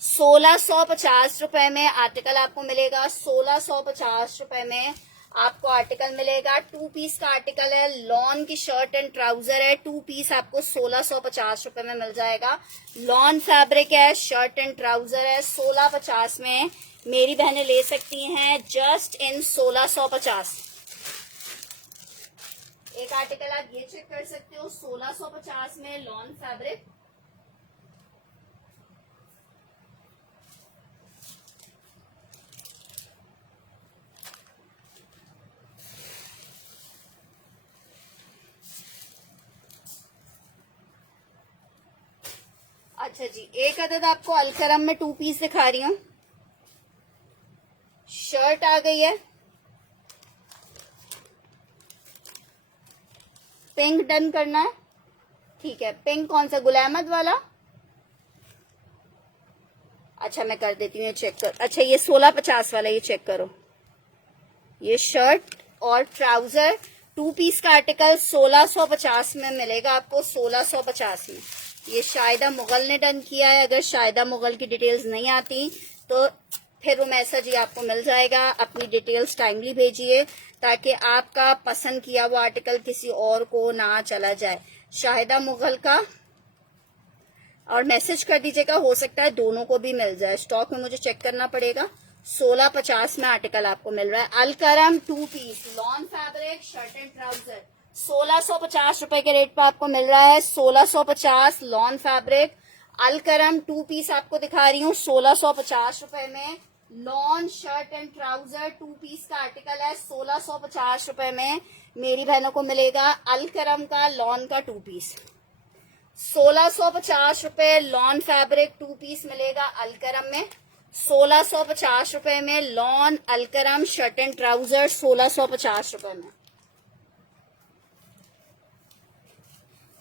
1650 रुपए में आर्टिकल आपको मिलेगा, 1650 रुपए में आपको आर्टिकल मिलेगा। 2 पीस का आर्टिकल है, लॉन की शर्ट एंड ट्राउजर है, 2 पीस आपको 1650 रुपए में मिल जाएगा। लॉन फैब्रिक है, शर्ट एंड ट्राउजर है, 1650 में मेरी बहनें ले सकती हैं, जस्ट इन 1650। एक आर्टिकल आप ये चेक कर सकते हो 1650 में लॉन फैब्रिक। अच्छा जी, एक अदद आपको अलकरम में 2 पीस दिखा रही हूँ। शर्ट आ गई है, पिंक डन करना है, ठीक है। पिंक कौन सा, गुल अहमद वाला? अच्छा मैं कर देती हूँ, ये चेक कर। अच्छा ये 1650 वाला, ये चेक करो। ये शर्ट और ट्राउजर 2 पीस का आर्टिकल 1650 में मिलेगा आपको, 1650 में। ये शायदा मुगल ने डन किया है। अगर शायदा मुगल की डिटेल्स नहीं आती तो फिर वो मैसेज ही आपको मिल जाएगा। अपनी डिटेल्स टाइमली भेजिए ताकि आपका पसंद किया वो आर्टिकल किसी और को ना चला जाए। शाहिदा मुगल का और मैसेज कर दीजिएगा, हो सकता है दोनों को भी मिल जाए। स्टॉक में मुझे चेक करना पड़ेगा। 1650 में आर्टिकल आपको मिल रहा है। Alkaram 2 piece lawn fabric shirt and trouser 1650 रुपए के रेट पर आपको मिल रहा है। 1650 लॉन फैब्रिक अलकरम 2 पीस आपको दिखा रही हूँ 1650 रुपए में। Lawn shirt and trouser 2 piece का आर्टिकल है 1650 रुपए में। मेरी बहनों को मिलेगा अलकरम का लॉन का 2 पीस 1650 रुपए। लॉन फैब्रिक 2 पीस मिलेगा अलकरम में 1650 रुपए में। Lawn Alkaram shirt and trouser 1650 रुपए में।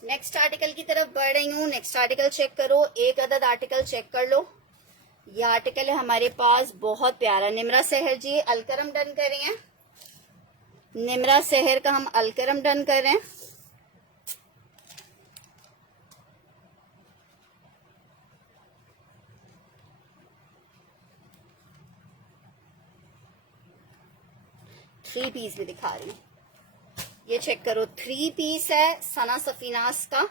नेक्स्ट आर्टिकल की तरफ बढ़ रही हूँ। नेक्स्ट आर्टिकल चेक करो, एक अदद आर्टिकल चेक कर लो। ये आर्टिकल है हमारे पास, बहुत प्यारा। निमरा सहर जी अलकरम डन कर रही हैं। निमरा सहर का हम अलकरम डन कर रहे हैं। थ्री पीस भी दिखा रही हूँ, ये चेक करो। 3 पीस है सना सफीनास का,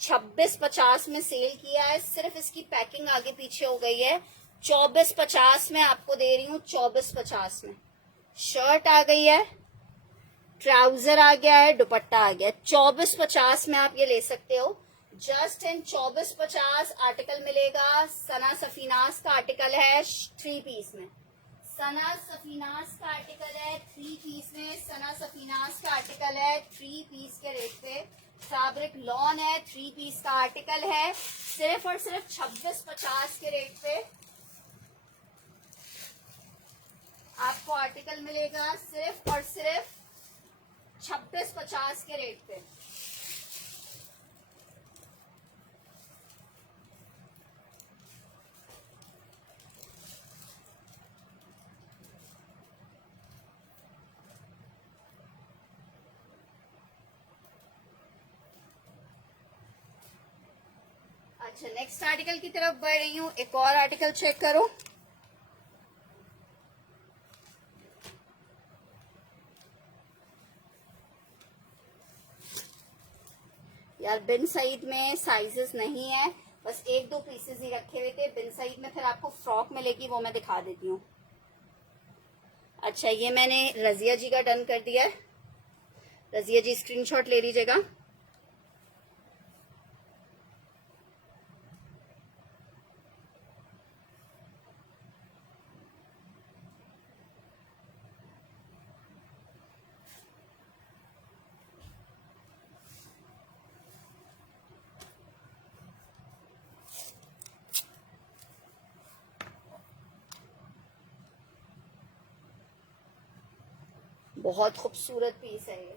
2650 में सेल किया है। सिर्फ इसकी पैकिंग आगे पीछे हो गई है। 2450 में आपको दे रही हूँ, 2450 में। शर्ट आ गई है, ट्राउजर आ गया है, दुपट्टा आ गया है। 2450 में आप ये ले सकते हो। जस्ट इन 2450 आर्टिकल मिलेगा। सना सफीनास का आर्टिकल है 3 पीस में। सना सफीनास का आर्टिकल है 3 पीस में। सना सफीनास का आर्टिकल है 3 पीस के रेट पे। फैब्रिक लॉन है, 3 पीस का आर्टिकल है सिर्फ और सिर्फ 2650 के रेट पे आपको आर्टिकल मिलेगा। सिर्फ और सिर्फ 2650 के रेट पे। अच्छा नेक्स्ट आर्टिकल की तरफ बढ़ रही हूँ। एक और आर्टिकल चेक करो। यार बिन सईद में साइजेस नहीं है, बस 1-2 पीसेस ही रखे हुए थे। बिन सईद में फिर आपको फ्रॉक मिलेगी, वो मैं दिखा देती हूँ। अच्छा ये मैंने रजिया जी का डन कर दिया है। रजिया जी स्क्रीनशॉट ले लीजिएगा। बहुत खूबसूरत पीस है ये।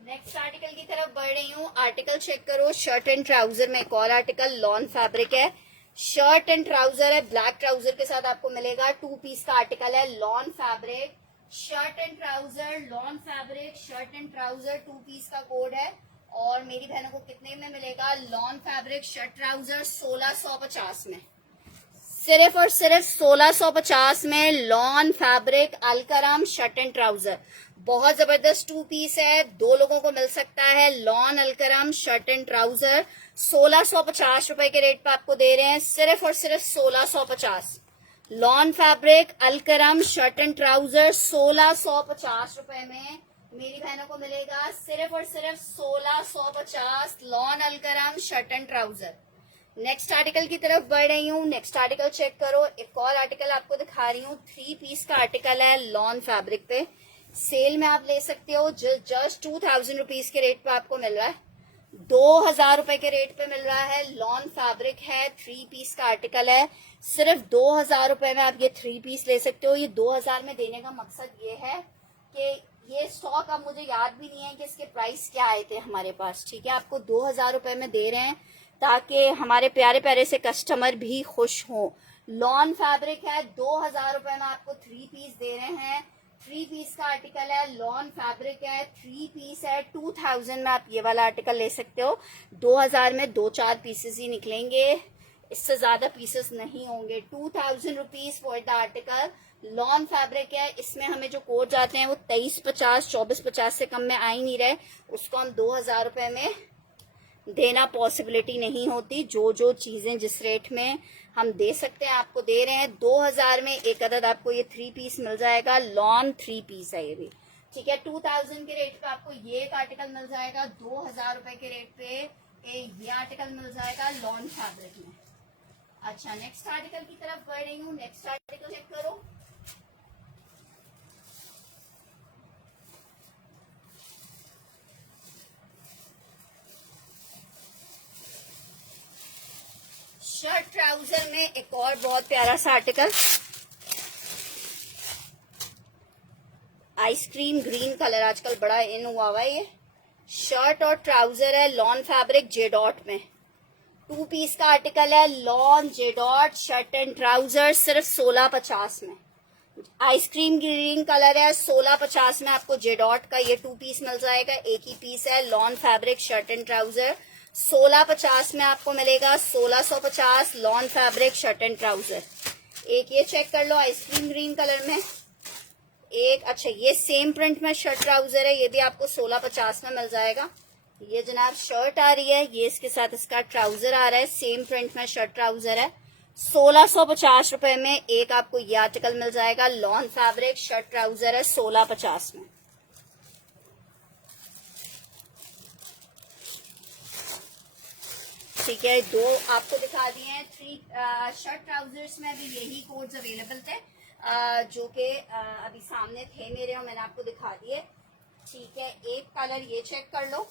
नेक्स्ट आर्टिकल की तरफ बढ़ रही हूँ। आर्टिकल चेक करो, शर्ट एंड ट्राउजर में एक और आर्टिकल लॉन फैब्रिक है। शर्ट एंड ट्राउजर है, ब्लैक ट्राउजर के साथ आपको मिलेगा। 2 पीस का आर्टिकल है lawn fabric shirt and trouser. Lawn fabric shirt and trouser 2 piece का कोड है। और मेरी बहनों को कितने में मिलेगा? लॉन फैब्रिक शर्ट ट्राउजर 1650 में। सिर्फ और सिर्फ 1650 में lawn fabric Alkaram shirt and trouser. बहुत जबरदस्त 2 पीस है, 2 लोगों को मिल सकता है। Lawn Alkaram shirt and trouser 1650 रुपए के रेट पे आपको दे रहे हैं। सिर्फ और सिर्फ 1650। Lawn fabric Alkaram shirt and trouser 1650 रुपए में मेरी बहनों को मिलेगा सिर्फ और सिर्फ 1650 lawn Alkaram shirt and trouser. Next article की तरफ बढ़ रही हूँ। नेक्स्ट आर्टिकल चेक करो। एक और आर्टिकल आपको दिखा रही हूँ। 3 पीस का आर्टिकल है लॉन फैब्रिक पे। सेल में आप ले सकते हो। जस्ट 2000 रुपीज के रेट पे आपको मिल रहा है। 2000 रुपए के रेट पे मिल रहा है। लॉन फैब्रिक है। 3 पीस का आर्टिकल है। सिर्फ 2000 रुपए में आप ये 3 पीस ले सकते हो। ये 2000 में देने का मकसद ये है कि ये स्टॉक अब मुझे याद भी नहीं है कि इसके प्राइस क्या आए थे हमारे पास। ठीक है, आपको 2000 रुपए में दे रहे हैं ताकि हमारे प्यारे प्यारे से कस्टमर भी खुश हो। लॉन फैब्रिक है। 2000 रुपए में आपको 3 पीस दे रहे हैं। 3 पीस का आर्टिकल है। लॉन फैब्रिक है। 3 पीस है। 2000 में आप ये वाला आर्टिकल ले सकते हो। 2000 में 2-4 पीसेस ही निकलेंगे, इससे ज्यादा पीसेस नहीं होंगे। 2000 rupees for the article. Lawn fabric है। इसमें हमें जो कोड जाते हैं वो 2350, 2450 से कम में आ ही नहीं रहे। उसको हम 2000 रुपए में देना पॉसिबिलिटी नहीं होती। जो चीजें जिस रेट में हम दे सकते हैं आपको दे रहे हैं। 2000 में एक अदद आपको ये 3 पीस मिल जाएगा। लॉन 3 पीस है ये भी। ठीक है, 2000 के रेट पे आपको ये एक आर्टिकल मिल जाएगा। 2000 रुपए के रेट पे ये आर्टिकल मिल जाएगा लॉन फैब्रिक में। अच्छा, नेक्स्ट आर्टिकल की तरफ बढ़ रही हूँ। नेक्स्ट आर्टिकल चेक करो। शर्ट ट्राउजर में एक और बहुत प्यारा सा आर्टिकल। आइसक्रीम ग्रीन कलर आजकल बड़ा इन हुआ हुआ है। ये शर्ट और ट्राउजर है। लॉन फैब्रिक जे डॉट में 2 पीस का आर्टिकल है। Lawn J dot shirt and trouser सिर्फ 1650 में। आइसक्रीम ग्रीन कलर है। 1650 में आपको जे डॉट का ये 2 पीस मिल जाएगा। एक ही पीस है। Lawn fabric shirt and trouser 1650 में आपको मिलेगा। 1650 lawn fabric shirt and trouser. एक ये चेक कर लो आइसक्रीम ग्रीन कलर में। एक अच्छा ये सेम प्रिंट में शर्ट ट्राउजर है। ये भी आपको 1650 में मिल जाएगा। ये जनाब शर्ट आ रही है। ये इसके साथ इसका ट्राउजर आ रहा है। सेम प्रिंट में शर्ट ट्राउजर है। 1650 रुपए में एक आपको ये आर्टिकल मिल जाएगा। लॉन फैब्रिक शर्ट ट्राउजर है 1650 में। ठीक है, 2 आपको दिखा दिए हैं। 3 शर्ट ट्राउजर्स में अभी यही कोड्स अवेलेबल थे जो कि अभी सामने थे मेरे और मैंने आपको दिखा दिए। ठीक है, एक कलर ये चेक कर लो।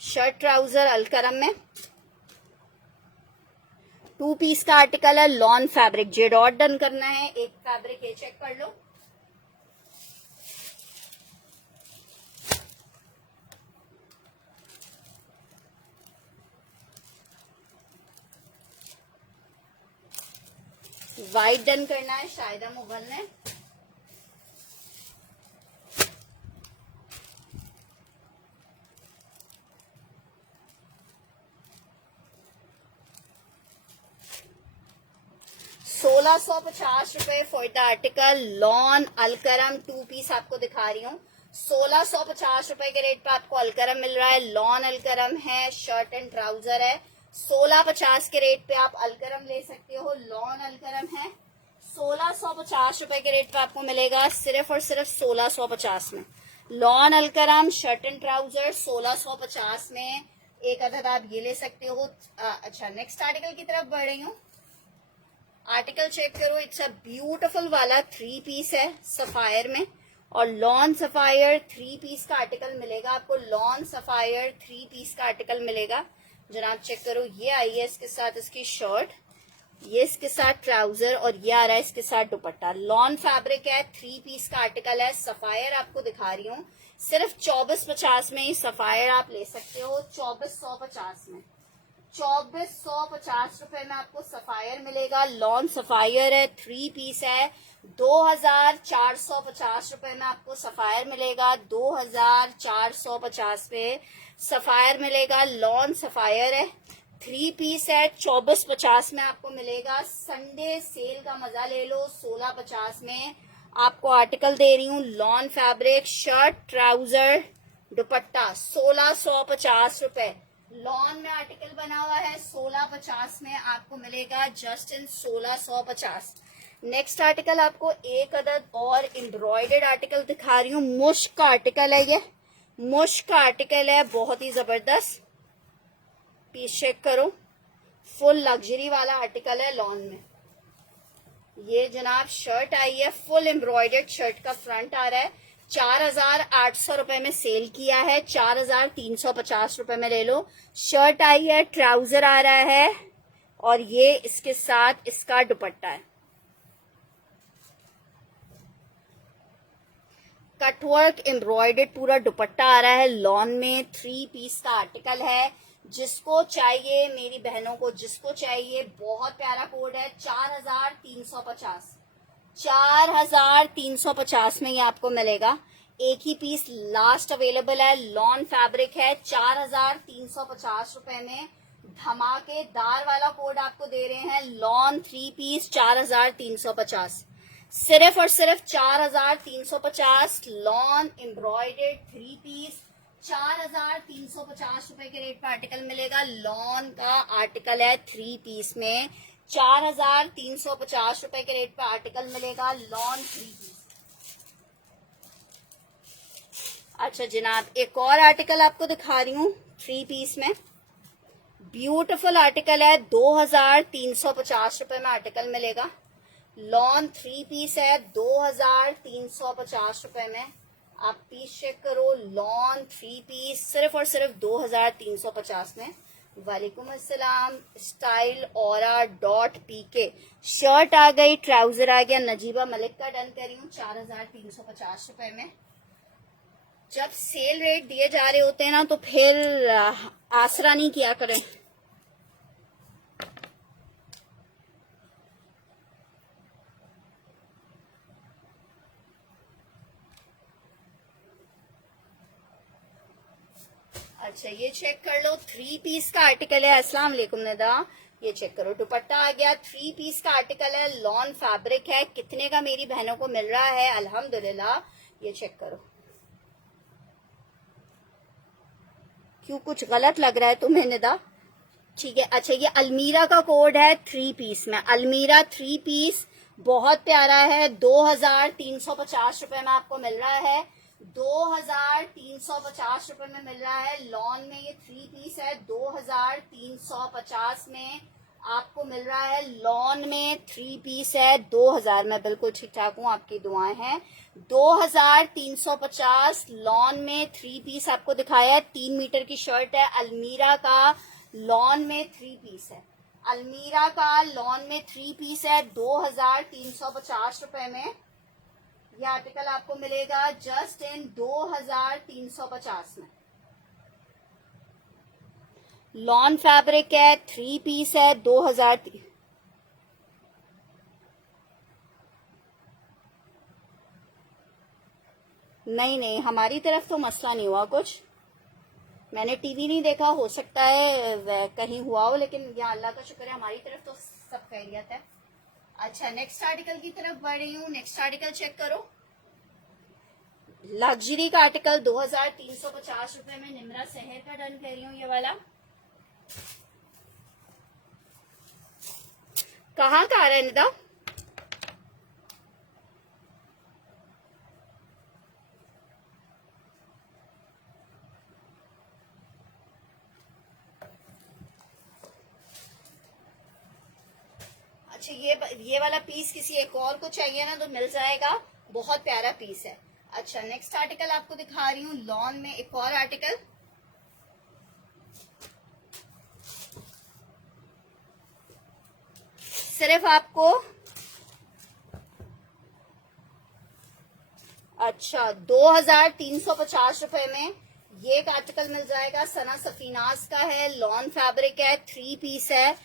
शर्ट ट्राउजर अलकरम में 2 पीस का आर्टिकल है। Lawn fabric J dot done करना है। एक फैब्रिक ये चेक कर लो। वाइट डन करना है शायदा मुगल ने। ₹1650 for the article lawn Alkaram 2 piece आपको दिखा रही हूँ। 1650 रुपए के रेट पे आपको अलकरम मिल रहा है। लॉन अलकरम है। शर्ट एंड ट्राउजर है। 1650 के रेट पे आप अलकरम ले सकते हो। लॉन अलकरम है। 1650 रुपए के रेट पे आपको मिलेगा सिर्फ और सिर्फ 1650 में। Lawn Alkaram shirt and trouser 1650 में एक अदद आप ये ले सकते हो। अच्छा, नेक्स्ट आर्टिकल की तरफ बढ़ रही हूँ। आर्टिकल चेक करो। इट्स अ ब्यूटीफुल वाला 3 पीस है सफायर में और लॉन सफायर 3 पीस का आर्टिकल मिलेगा आपको। लॉन सफायर 3 पीस का आर्टिकल मिलेगा जनाब। चेक करो, ये आई है इसके साथ इसकी शर्ट, ये इसके साथ ट्राउजर और ये आ रहा है इसके साथ दुपट्टा। लॉन फैब्रिक है। 3 पीस का आर्टिकल है। सफायर आपको दिखा रही हूँ सिर्फ 2450 में ही सफायर आप ले सकते हो। 2450 में 2450 रुपए में आपको सफायर मिलेगा। लॉन सफायर है। 3 पीस है। 2450 रुपए में आपको सफायर मिलेगा। 2450 पे सफायर मिलेगा। लॉन सफायर है। 3 पीस है। 2450 में आपको मिलेगा। संडे सेल का मजा ले लो। 1650 में आपको आर्टिकल दे रही हूँ। लॉन फैब्रिक शर्ट ट्राउजर दुपट्टा 1650 रुपए। लॉन में आर्टिकल बना हुआ है 1650 में, आपको मिलेगा जस्ट इन 1650। नेक्स्ट आर्टिकल आपको एक अदद और एम्ब्रॉयडर्ड आर्टिकल दिखा रही हूँ। मुश्क का आर्टिकल है, ये मुश्क का आर्टिकल है, बहुत ही जबरदस्त। पीस चेक करो, फुल लग्जरी वाला आर्टिकल है लॉन में। ये जनाब शर्ट आई है, फुल एम्ब्रॉयडर्ड शर्ट का फ्रंट आ रहा है। 4800 रुपए में सेल किया है, 4350 रुपए में ले लो। शर्ट आई है, ट्राउजर आ रहा है और ये इसके साथ इसका दुपट्टा है। कटवर्क एम्ब्रॉयडर्ड पूरा दुपट्टा आ रहा है लॉन में। 3 पीस का आर्टिकल है। जिसको चाहिए मेरी बहनों को, जिसको चाहिए, बहुत प्यारा कोड है 4350। 4350 में ये आपको मिलेगा। एक ही पीस लास्ट अवेलेबल है, लॉन फैब्रिक है। 4350 रुपए में धमाकेदार वाला कोड आपको दे रहे हैं। लॉन 3 पीस 4350, सिर्फ और सिर्फ 4350। लॉन एम्ब्रॉयडर्ड 3 पीस 4350 रुपए के रेट पर आर्टिकल मिलेगा। लॉन का आर्टिकल है 3 पीस में, 4350 रुपए के रेट पर आर्टिकल मिलेगा। Lawn 3 piece. अच्छा जनाब, एक और आर्टिकल आपको दिखा रही हूँ 3 पीस में। ब्यूटीफुल आर्टिकल है, 2350 रुपए में आर्टिकल मिलेगा। लॉन 3 पीस है, 2350 रुपए में। आप पीस चेक करो, लॉन 3 पीस सिर्फ और सिर्फ 2350 में। वालेकुम अस्सलाम। Style aura dot PK shirt आ गई, ट्राउजर आ गया। नजीबा मलिक का डन कर रही हूँ 4350 रुपए में। जब सेल रेट दिए जा रहे होते हैं ना, तो फिर आसरा नहीं किया करें। अच्छा ये चेक कर लो, 3 पीस का आर्टिकल है। अस्सलाम वालेकुम निदा, ये चेक करो, दुपट्टा आ गया। 3 पीस का आर्टिकल है, लॉन फैब्रिक है। कितने का मेरी बहनों को मिल रहा है? अल्हम्दुलिल्लाह। ये चेक करो, क्यों कुछ गलत लग रहा है तुम्हें निदा? ठीक है। अच्छा ये अलमीरा का कोड है 3 पीस में। अलमीरा 3 पीस बहुत प्यारा है, 2350 रुपए में आपको मिल रहा है। 2350 रुपए में मिल रहा है। लॉन में ये 3 पीस है, 2350 में आपको मिल रहा है। लॉन में 3 पीस है, 2000 में बिल्कुल ठीक ठाक हूँ, आपकी दुआएं हैं। 2350 लॉन में 3 पीस आपको दिखाया है। 3 मीटर की शर्ट है, अलमीरा का लॉन में 3 पीस है। अलमीरा का लॉन में 3 पीस है, 2350 रुपए में। ये आर्टिकल आपको मिलेगा जस्ट इन 2350 में। लॉन फैब्रिक है, 3 पीस है, 2000। नहीं नहीं, हमारी तरफ तो मसला नहीं हुआ कुछ। मैंने टीवी नहीं देखा, हो सकता है कहीं हुआ हो, लेकिन यहाँ अल्लाह का शुक्र है हमारी तरफ तो सब खैरियत है। अच्छा नेक्स्ट आर्टिकल की तरफ बढ़ रही हूँ। नेक्स्ट आर्टिकल चेक करो, लग्जरी का आर्टिकल 2350 रुपए में। निमरा शहर का डन कर रही हूँ ये वाला। कहाँ का आ रहा है निदा? अच्छा ये वाला पीस किसी एक और को चाहिए ना, तो मिल जाएगा, बहुत प्यारा पीस है। अच्छा नेक्स्ट आर्टिकल आपको दिखा रही हूँ लॉन में। एक और आर्टिकल, सिर्फ आपको अच्छा 2350 रुपए में ये एक आर्टिकल मिल जाएगा। सना सफीनाज का है, लॉन फैब्रिक है, 3 पीस है।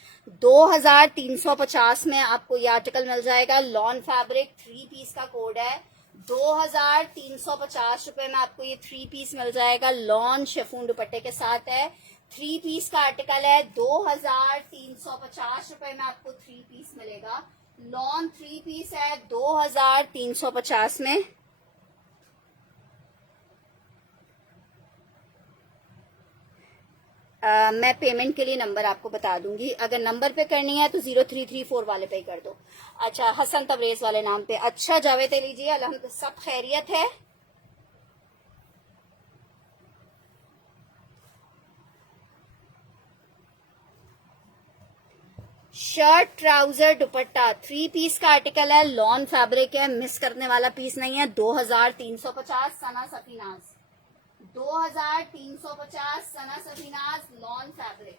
2350 में आपको ये आर्टिकल मिल जाएगा। लॉन फैब्रिक 3 पीस का कोड है। 2350 रुपए में आपको ये 3 पीस मिल जाएगा। लॉन शिफॉन दुपट्टे के साथ है। 3 पीस का आर्टिकल है, 2350 रुपए में आपको 3 पीस मिलेगा। लॉन 3 पीस है, 2350 में। मैं पेमेंट के लिए नंबर आपको बता दूंगी, अगर नंबर पे करनी है तो 0334 वाले पे कर दो। अच्छा, हसन तबरेज वाले नाम पे। अच्छा जावेद अली जी, अल्हम्दुलिल्लाह सब खैरियत है। शर्ट ट्राउजर दुपट्टा 3 पीस का आर्टिकल है, लॉन फैब्रिक है, मिस करने वाला पीस नहीं है। 2350 सना सफीनाज, 2350 सना सफीनाज लॉन फैब्रिक।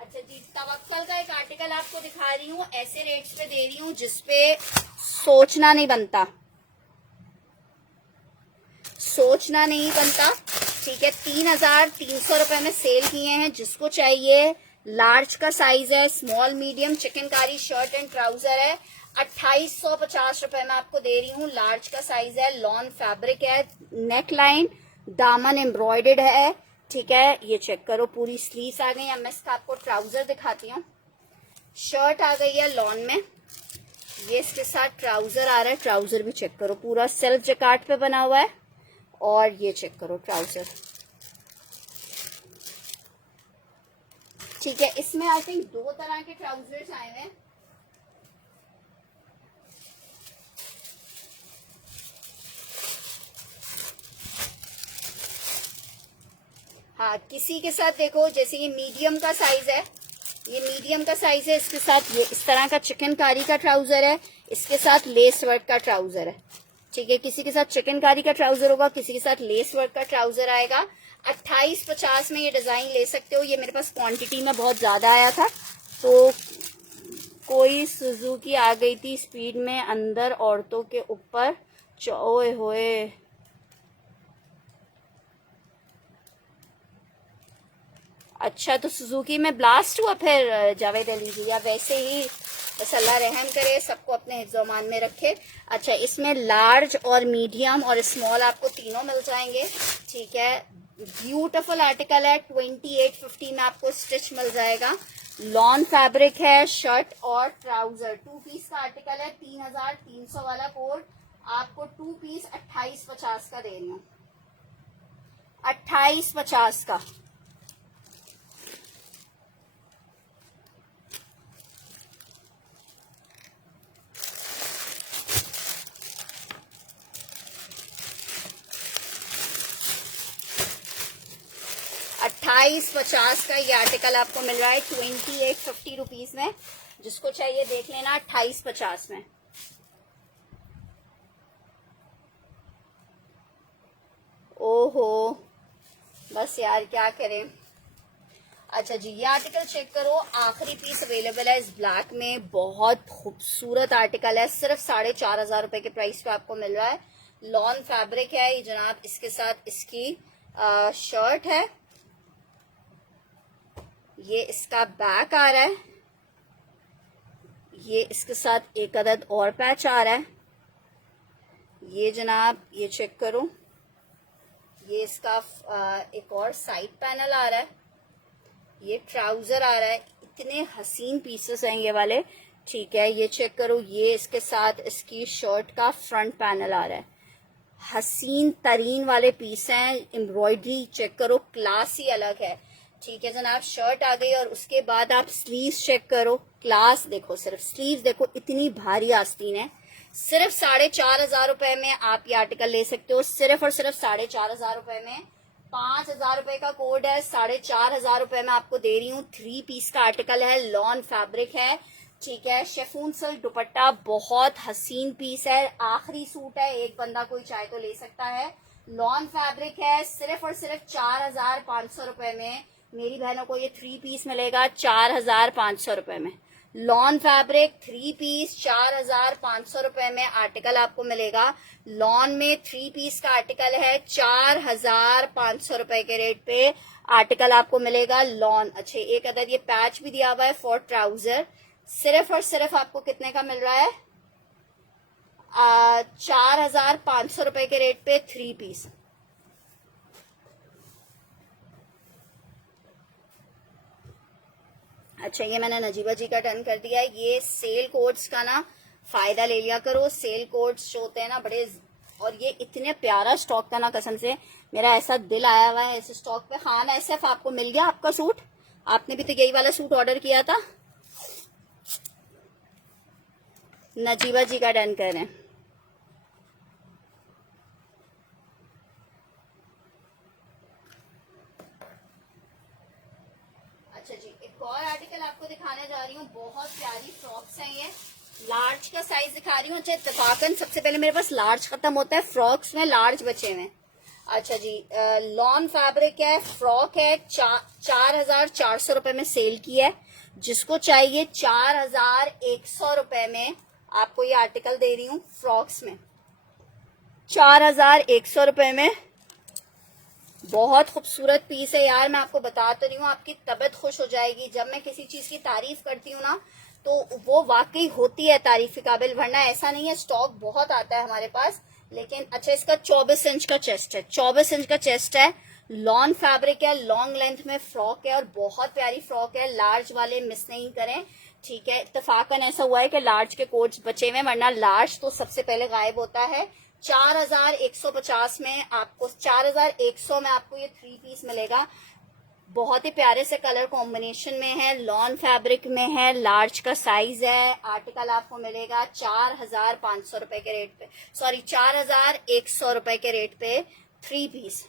अच्छा जी, तवक्कल का एक आर्टिकल आपको दिखा रही हूँ, ऐसे रेट्स पे दे रही हूँ जिसपे सोचना नहीं बनता, सोचना नहीं बनता। ठीक है, 3300 रुपए में सेल किए हैं। जिसको चाहिए, लार्ज का साइज है, small medium chikankari shirt and trouser है। 2850 रुपए में आपको दे रही हूँ। लार्ज का साइज है, लॉन फैब्रिक है, नेक लाइन, दामन एम्ब्रॉयडेड है। ठीक है, ये चेक करो, पूरी स्लीव्स आ गई। अब मैं इसका आपको ट्राउजर दिखाती हूँ। शर्ट आ गई है लॉन में, ये इसके साथ ट्राउजर आ रहा है। ट्राउजर भी चेक करो, पूरा सेल्फ जकार्ड पे बना हुआ है। और ये चेक करो ट्राउजर। ठीक है, इसमें आई थिंक 2 तरह के ट्राउजर्स आए हैं। हाँ, किसी के साथ देखो, जैसे ये मीडियम का साइज है, ये मीडियम का साइज है, इसके साथ ये इस तरह का चिकनकारी का ट्राउजर है, इसके साथ लेस वर्क का ट्राउजर है। ठीक है, किसी के साथ चिकनकारी का ट्राउजर होगा, किसी के साथ लेस वर्क का ट्राउजर आएगा। 2850 में ये डिजाइन ले सकते हो। ये मेरे पास क्वांटिटी में बहुत ज्यादा आया था, तो कोई सुजुकी आ गई थी स्पीड में अंदर औरतों के ऊपर। ओए होए, अच्छा तो सुजुकी में ब्लास्ट हुआ फिर जावेद अली जी, या वैसे ही? बस अल्लाह रहम करे, सबको अपने हिफ्ज़-ओ-अमान में रखे। अच्छा, इसमें लार्ज और मीडियम और स्मॉल आपको तीनों मिल जाएंगे। ठीक है, ब्यूटीफुल आर्टिकल है। 2850 में आपको स्टिच मिल जाएगा। लॉन फैब्रिक है, शर्ट और ट्राउजर 2 पीस का आर्टिकल है। 3300 वाला कोड आपको 2 पीस 2850 का दे रही हूँ, 2850 का। $28.50 का ये आर्टिकल आपको मिल रहा है 2850 रुपीज में। जिसको चाहिए देख लेना, 28.50 में। ओहो, बस यार क्या करें। अच्छा जी, ये आर्टिकल चेक करो, आखिरी पीस अवेलेबल है इस ब्लैक में। बहुत खूबसूरत आर्टिकल है, सिर्फ 4500 रुपए के प्राइस पे आपको मिल रहा है। लॉन फैब्रिक है ये जनाब, इसके साथ इसकी शर्ट है, ये इसका बैक आ रहा है, ये इसके साथ एक अदद और पैच आ रहा है। ये जनाब, ये चेक करो, ये इसका एक और साइड पैनल आ रहा है, ये ट्राउजर आ रहा है। इतने हसीन पीसेस हैं ये वाले। ठीक है, ये चेक करो, ये इसके साथ इसकी शर्ट का फ्रंट पैनल आ रहा है। हसीन तरीन वाले पीस हैं। एम्ब्रॉयडरी चेक करो, क्लास ही अलग है। ठीक है जनाब, शर्ट आ गई और उसके बाद आप स्लीव्स चेक करो, क्लास देखो, सिर्फ स्लीव्स देखो, इतनी भारी आस्तीन है। सिर्फ 4500 रुपए में आप ये आर्टिकल ले सकते हो, सिर्फ और सिर्फ 4500 रुपए में। 5000 रुपए का कोड है, 4500 रुपए में आपको दे रही हूँ। 3 पीस का आर्टिकल है, लॉन फैब्रिक है। ठीक है, शेफून सिल्क दुपट्टा, बहुत हसीन पीस है, आखिरी सूट है, एक बंदा कोई चाहे तो ले सकता है। लॉन फैब्रिक है, सिर्फ और सिर्फ 4500 रुपए में मेरी बहनों को ये 3 पीस मिलेगा 4500 रुपए में। लॉन फैब्रिक 3 पीस 4500 रुपए में आर्टिकल आपको मिलेगा। लॉन में 3 पीस का आर्टिकल है, 4500 रुपए के रेट पे आर्टिकल आपको मिलेगा लॉन। अच्छे, एक अदर ये पैच भी दिया हुआ है फॉर ट्राउजर। सिर्फ और सिर्फ आपको कितने का मिल रहा है? 4500 रुपए के रेट पे 3 पीस। अच्छा, ये मैंने नजीबा जी का टर्न कर दिया है। ये सेल कोड्स का ना फायदा ले लिया करो। सेल कोड्स जो होते हैं ना, बड़े और ये इतने प्यारा स्टॉक था ना, कसम से मेरा ऐसा दिल आया हुआ है इस स्टॉक पे। हाँ एसएफ आपको मिल गया आपका सूट, आपने भी तो यही वाला सूट ऑर्डर किया था। नजीबा जी का डन कर रहे हैं। अच्छा जी, एक और आर्टिकल आपको दिखाने जा रही हूँ, बहुत प्यारी फ्रॉक्स हैं ये। लार्ज का साइज दिखा रही हूँ। अच्छा इत्तेफाकन सबसे पहले मेरे पास लार्ज खत्म होता है, फ्रॉक्स में लार्ज बचे हुए। अच्छा जी, लॉन फैब्रिक है, फ्रॉक है, 4,400 रुपए में सेल की है। जिसको चाहिए 4,100 रुपए में आपको ये आर्टिकल दे रही हूँ फ्रॉक्स में, 4,100 रुपए में। बहुत खूबसूरत पीस है यार, मैं आपको बता तो रही हूँ, आपकी तबीयत खुश हो जाएगी। जब मैं किसी चीज की तारीफ करती हूँ ना तो वो वाकई होती है तारीफ के काबिल, वरना ऐसा नहीं है। स्टॉक बहुत आता है हमारे पास, लेकिन अच्छा इसका 24 इंच का चेस्ट है, 24 इंच का चेस्ट है, लॉन फैब्रिक है, लॉन्ग लेंथ में फ्रॉक है और बहुत प्यारी फ्रॉक है। लार्ज वाले मिस नहीं करें, ठीक है। इत्तेफाकन ऐसा हुआ है कि लार्ज के कोट्स बचे हुए, वरना लार्ज तो सबसे पहले गायब होता है। 4,150 में आपको, 4,100 में आपको ये 3 पीस मिलेगा। बहुत ही प्यारे से कलर कॉम्बिनेशन में है, लॉन फैब्रिक में है, लार्ज का साइज है। आर्टिकल आपको मिलेगा 4,500 रुपए के रेट पे, सॉरी 4,100 रुपए के रेट पे 3 पीस।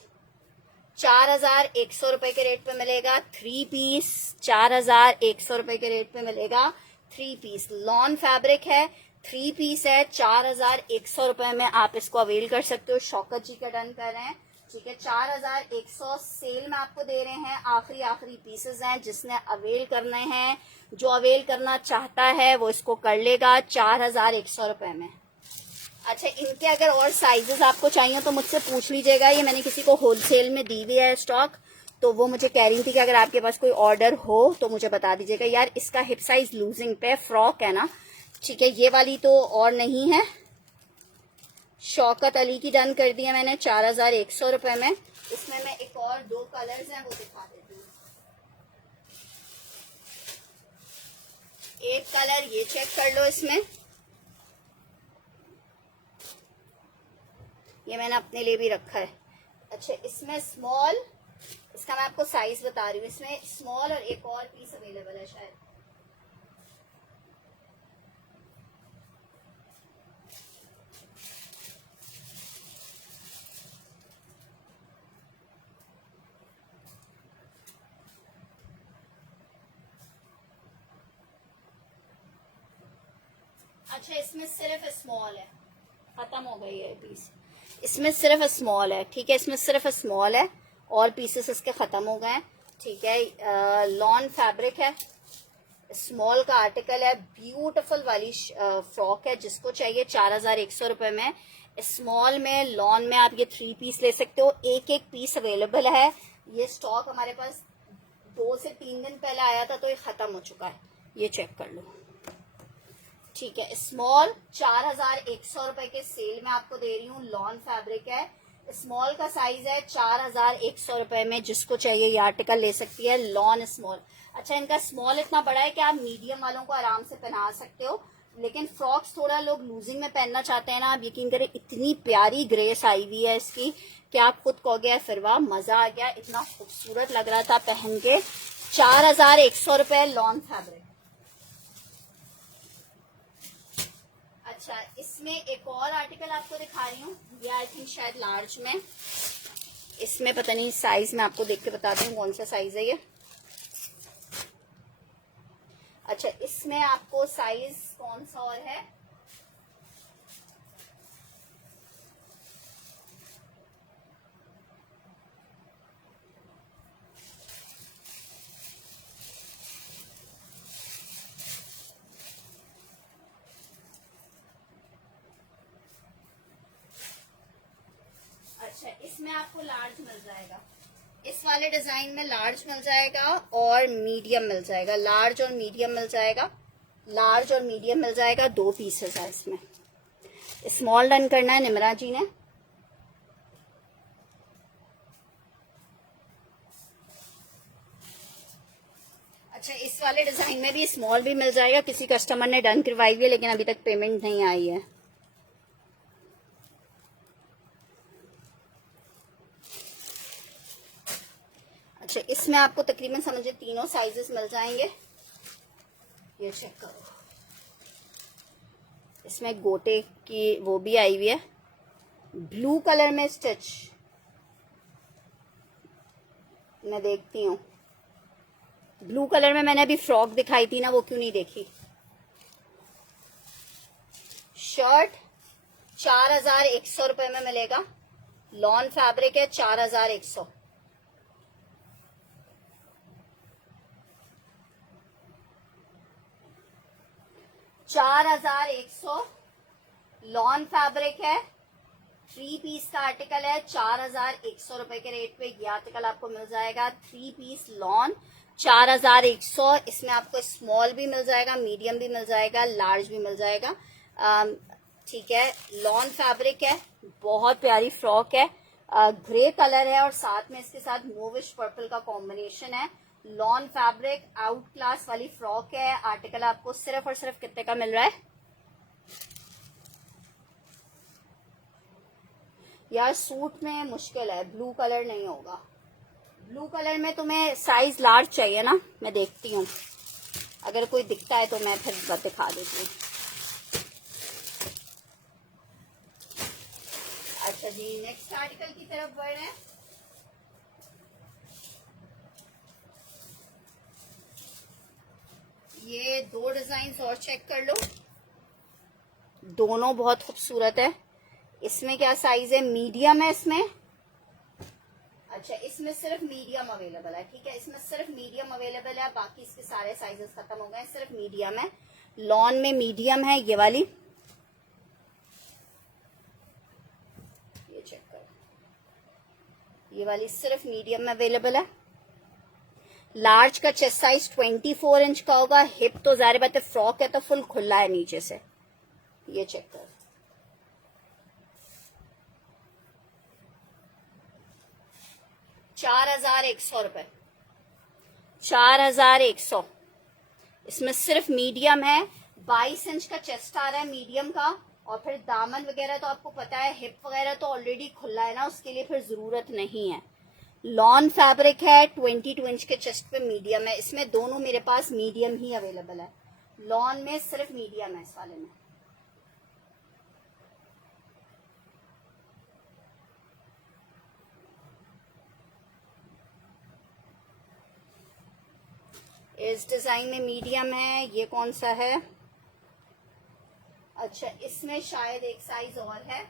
4,100 रुपए के रेट पे मिलेगा 3 पीस, 4,100 रुपए के रेट पे मिलेगा 3 पीस। लॉन फैब्रिक है, 3 पीस है, 4,100 रुपए में आप इसको अवेल कर सकते हो। शौकत जी का डन कर रहे हैं, ठीक है। 4,100 सेल में आपको दे रहे हैं, आखिरी पीसेस हैं। जिसने अवेल करने हैं, जो अवेल करना चाहता है वो इसको कर लेगा 4,100 रुपए में। अच्छा इनके अगर और साइजेस आपको चाहिए तो मुझसे पूछ लीजिएगा, ये मैंने किसी को होलसेल में दी हुई है स्टॉक, तो वो मुझे कह रही थी कि अगर आपके पास कोई ऑर्डर हो तो मुझे बता दीजिएगा। यार इसका हिप साइज लूजिंग पे, फ्रॉक है ना, ठीक है। ये वाली तो और नहीं है, शौकत अली की डन कर दी है मैंने 4,100 रुपए में। इसमें मैं एक और 2 कलर्स हैं वो दिखा देती हूँ। एक कलर ये चेक कर लो, इसमें ये मैंने अपने लिए भी रखा है। अच्छा इसमें स्मॉल, इसका मैं आपको साइज बता रही हूँ, इसमें स्मॉल और एक और पीस अवेलेबल है शायद। अच्छा इसमें सिर्फ स्मॉल है, खत्म हो गई है पीस, इसमें सिर्फ स्मॉल है, ठीक है। इसमें सिर्फ स्मॉल है और पीसेस इसके खत्म हो गए हैं, ठीक है। लॉन फैब्रिक है, स्मॉल का आर्टिकल है, ब्यूटीफुल वाली फ्रॉक है। जिसको चाहिए 4,100 रुपए में, स्मॉल में, लॉन में आप ये 3 पीस ले सकते हो। एक पीस अवेलेबल है। ये स्टॉक हमारे पास 2 से 3 दिन पहले आया था तो ये खत्म हो चुका है, ये चेक कर लो, ठीक है। स्मॉल 4,100 रुपए के सेल में आपको दे रही हूँ, लॉन फैब्रिक है, स्मॉल का साइज है 4,100 रुपए में। जिसको चाहिए ये आर्टिकल ले सकती है, लॉन स्मॉल। अच्छा इनका स्मॉल इतना बड़ा है कि आप मीडियम वालों को आराम से पहना सकते हो, लेकिन फ्रॉक्स थोड़ा लोग लूजिंग में पहनना चाहते हैं ना। आप यकीन करें इतनी प्यारी ग्रेस आई हुई है इसकी कि आप खुद कहोगे फिर वाह मजा आ गया, इतना खूबसूरत लग रहा था पहन के। 4,100 रुपए लॉन फैब्रिक। अच्छा इसमें एक और आर्टिकल आपको दिखा रही हूँ, ये आई थिंक शायद लार्ज में, इसमें पता नहीं साइज मैं आपको देख के बताती हूँ कौन सा साइज है ये। अच्छा इसमें आपको साइज कौन सा और है, अच्छा इसमें आपको लार्ज मिल जाएगा, इस वाले डिजाइन में लार्ज मिल जाएगा और मीडियम मिल जाएगा, लार्ज और मीडियम मिल जाएगा, लार्ज और मीडियम मिल जाएगा। 2 पीसेस है इसमें। स्मॉल डन करना है निमरा जी ने। अच्छा इस वाले डिजाइन में भी स्मॉल भी मिल जाएगा, किसी कस्टमर ने डन करवाई हुई है लेकिन अभी तक पेमेंट नहीं आई है। अच्छा, इसमें आपको तकरीबन समझिए तीनों साइजेस मिल जाएंगे। ये चेक करो, इसमें गोटे की वो भी आई हुई है, ब्लू कलर में स्टिच। मैं देखती हूँ, ब्लू कलर में मैंने अभी फ्रॉक दिखाई थी ना, वो क्यों नहीं देखी। शर्ट 4100 रुपए में मिलेगा, लॉन फैब्रिक है, 4100। $4100 लॉन फैब्रिक है, 3 पीस का आर्टिकल है। 4100 रुपए के रेट पे ये आर्टिकल आपको मिल जाएगा। 3 पीस लॉन 4100। इसमें आपको स्मॉल भी मिल जाएगा, मीडियम भी मिल जाएगा, लार्ज भी मिल जाएगा। ठीक है, लॉन फैब्रिक है, बहुत प्यारी फ्रॉक है, ग्रे कलर है और साथ में इसके साथ मूविश पर्पल का कॉम्बिनेशन है। लॉन फैब्रिक आउट क्लास वाली फ्रॉक है। आर्टिकल आपको सिर्फ और सिर्फ कितने का मिल रहा है यार? सूट में मुश्किल है, ब्लू कलर नहीं होगा। ब्लू कलर में तुम्हें साइज लार्ज चाहिए ना? मैं देखती हूँ, अगर कोई दिखता है तो मैं फिर दिखा देती हूँ। अच्छा जी, नेक्स्ट आर्टिकल की तरफ बढ़ रहे हैं। ये 2 डिजाइन और चेक कर लो, दोनों बहुत खूबसूरत है। इसमें क्या साइज है? मीडियम है इसमें। अच्छा, इसमें सिर्फ मीडियम अवेलेबल है। ठीक है, इसमें सिर्फ मीडियम अवेलेबल है, बाकी इसके सारे साइजेस खत्म हो गए, सिर्फ मीडियम है। लॉन में मीडियम है ये वाली, ये चेक करो, ये वाली सिर्फ मीडियम में अवेलेबल है। लार्ज का चेस्ट साइज 24 इंच का होगा। हिप तो जाहिर बात है, फ्रॉक है तो फुल खुला है नीचे से। ये चेक करो, 4100 रुपए, 4100। इसमें सिर्फ मीडियम है, 22 इंच का चेस्ट आ रहा है मीडियम का। और फिर दामन वगैरह तो आपको पता है, हिप वगैरह तो ऑलरेडी खुला है ना, उसके लिए फिर जरूरत नहीं है। लॉन फैब्रिक है, 22 इंच के चेस्ट पे मीडियम है। इसमें दोनों मेरे पास मीडियम ही अवेलेबल है, लॉन में सिर्फ मीडियम है इस वाले में। इस डिजाइन में मीडियम है। ये कौन सा है? अच्छा, इसमें शायद एक साइज और है।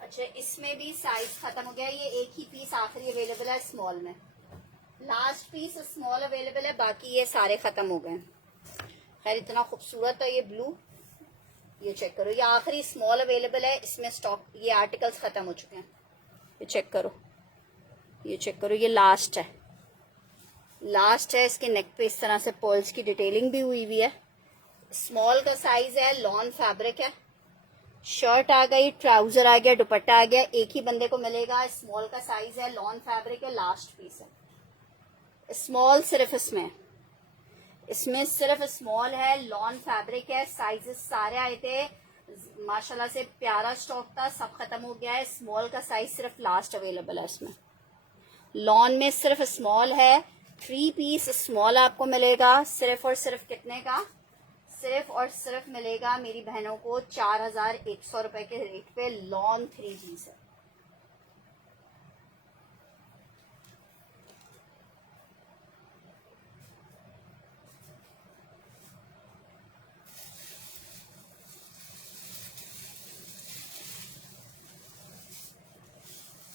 अच्छा, इसमें भी साइज खत्म हो गया, ये एक ही पीस आखिरी अवेलेबल है स्मॉल में। लास्ट पीस स्मॉल अवेलेबल है, बाकी ये सारे खत्म हो गए। खैर, इतना खूबसूरत है ये ब्लू, ये चेक करो, ये आखिरी स्मॉल अवेलेबल है। इसमें स्टॉक, ये आर्टिकल्स खत्म हो चुके हैं। ये चेक करो, ये चेक करो, ये लास्ट है, लास्ट है। इसके नेक पे इस तरह से पर्ल्स की डिटेलिंग भी हुई हुई है। स्मॉल का साइज है, लॉन फैब्रिक है। शर्ट आ गई, ट्राउजर आ गया, दुपट्टा आ गया, एक ही बंदे को मिलेगा। स्मॉल का साइज है, लॉन फैब्रिक है, लास्ट पीस है। स्मॉल सिर्फ इसमें सिर्फ स्मॉल है, लॉन फैब्रिक है। साइजेस सारे आए थे, माशाल्लाह से प्यारा स्टॉक था, सब खत्म हो गया है। स्मॉल का साइज सिर्फ लास्ट अवेलेबल है इसमें। लॉन में सिर्फ स्मॉल है, 3 पीस स्मॉल आपको मिलेगा। सिर्फ और सिर्फ कितने का? सिर्फ और सिर्फ मिलेगा मेरी बहनों को 4100 रुपए के रेट पे। लॉन 3 पीस है।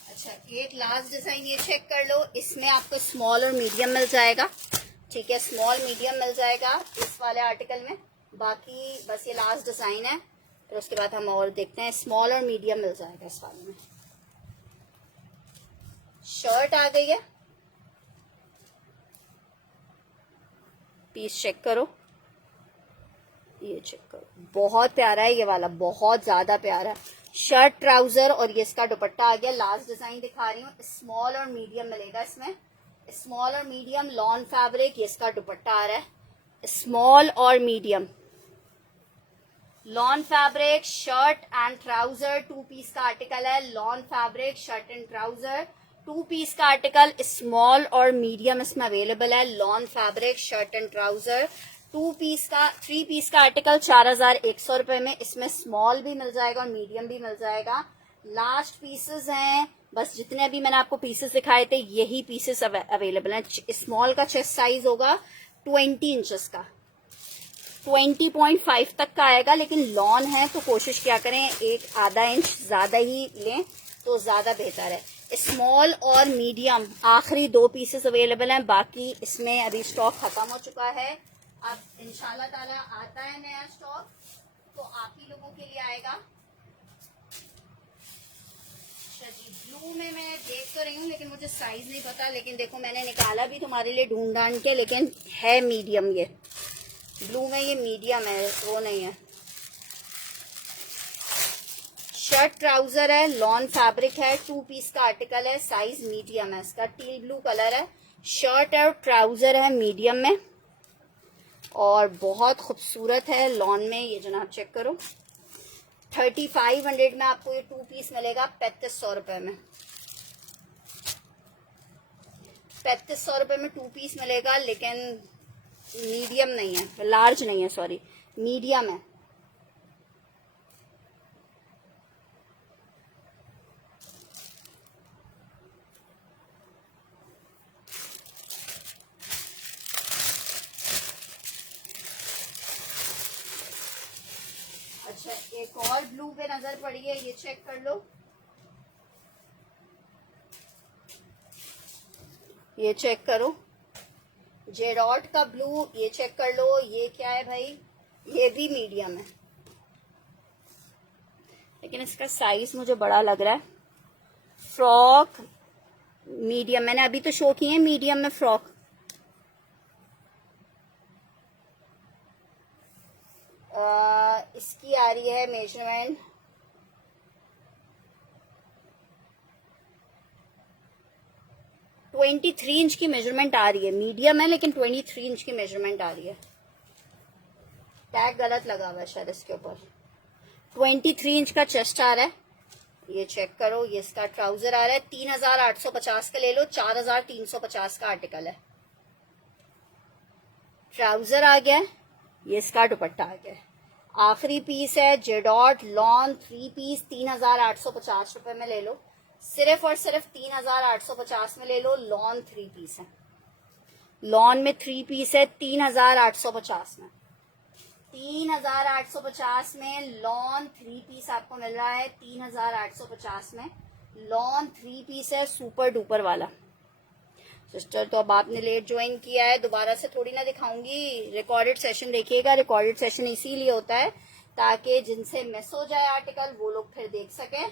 अच्छा, एक लास्ट डिजाइन ये चेक कर लो, इसमें आपको स्मॉल और मीडियम मिल जाएगा। ठीक है, स्मॉल मीडियम मिल जाएगा इस वाले आर्टिकल में। बाकी बस ये लास्ट डिजाइन है, फिर उसके बाद हम और देखते हैं। स्मॉल और मीडियम मिल जाएगा इस वाले में। शर्ट आ गई है, पीस चेक करो, ये चेक करो, बहुत प्यारा है ये वाला, बहुत ज्यादा प्यारा है। शर्ट, ट्राउजर और ये इसका दुपट्टा आ गया। लास्ट डिजाइन दिखा रही हूँ, स्मॉल और मीडियम मिलेगा इसमें। स्मॉल और मीडियम, लॉन फैब्रिक, ये इसका दुपट्टा आ रहा है। स्मॉल और medium. Lawn fabric shirt and trouser 2 piece का आर्टिकल है। Lawn fabric shirt and trouser 2 piece का आर्टिकल, स्मॉल और मीडियम इसमें अवेलेबल है। Lawn fabric shirt and trouser 2 piece का 3 पीस का आर्टिकल 4100 रुपए में। इसमें स्मॉल भी मिल जाएगा और मीडियम भी मिल जाएगा। लास्ट पीसेस हैं, बस जितने अभी मैंने आपको पीसेस दिखाए थे यही पीसेस अवेलेबल हैं। स्मॉल का चेस्ट साइज होगा 20 इंचेस का, 20.5 तक का आएगा, लेकिन लॉन है तो कोशिश क्या करें एक आधा इंच ज्यादा ही लें तो ज्यादा बेहतर है। स्मॉल और मीडियम आखिरी 2 पीसेस अवेलेबल हैं, बाकी इसमें अभी स्टॉक खत्म हो चुका है। अब इंशाल्लाह ताला आता है नया स्टॉक तो आप ही लोगों के लिए आएगा। ब्लू में मैं देख तो रही हूँ लेकिन मुझे साइज नहीं पता, लेकिन देखो मैंने निकाला भी तुम्हारे लिए ढूंढ ढांड के, लेकिन है मीडियम। ये ब्लू में ये मीडियम है, वो नहीं है। शर्ट ट्राउजर है, लॉन फैब्रिक है, 2 पीस का आर्टिकल है, साइज मीडियम है। इसका टील ब्लू कलर है, शर्ट और ट्राउजर है मीडियम में और बहुत खूबसूरत है लॉन में। ये जनाब चेक करो, 3500 में आपको ये 2 पीस मिलेगा 3500 रुपए में। 3500 रुपए में 2 पीस मिलेगा, लेकिन मीडियम नहीं है, लार्ज नहीं है, सॉरी मीडियम है। अच्छा, एक और ब्लू पे नजर पड़ी है, ये चेक कर लो। ये चेक करो, जेडॉट का ब्लू, ये चेक कर लो। ये क्या है भाई, ये भी मीडियम है, लेकिन इसका साइज मुझे बड़ा लग रहा है। फ्रॉक मीडियम, मैंने अभी तो शो की है मीडियम में फ्रॉक। इसकी आ रही है मेजरमेंट 23 इंच की मेजरमेंट आ रही है। मीडियम है लेकिन 23 इंच की मेजरमेंट आ रही है। टैग गलत लगा हुआ है शायद इसके ऊपर। 23 इंच का चेस्ट आ रहा है, ये चेक करो। ये इसका ट्राउजर आ रहा है, 3850 का ले लो, 4350 का आर्टिकल है। ट्राउजर आ गया, ये इसका दुपट्टा आ गया। आखिरी पीस है जेडॉट लॉन 3 पीस, 3850 रुपए में ले लो, सिर्फ और सिर्फ 3850 में ले लो। लॉन 3 पीस है, लॉन में 3 पीस है 3850 में। 3850 में लॉन 3 पीस आपको मिल रहा है, 3850 में लॉन 3 पीस है, सुपर डुपर वाला। सिस्टर तो अब आपने लेट ज्वाइन किया है, दोबारा से थोड़ी ना दिखाऊंगी। रिकॉर्डेड सेशन देखिएगा, रिकॉर्डेड सेशन इसीलिए होता है ताकि जिनसे मिस हो जाए आर्टिकल वो लोग फिर देख सकें,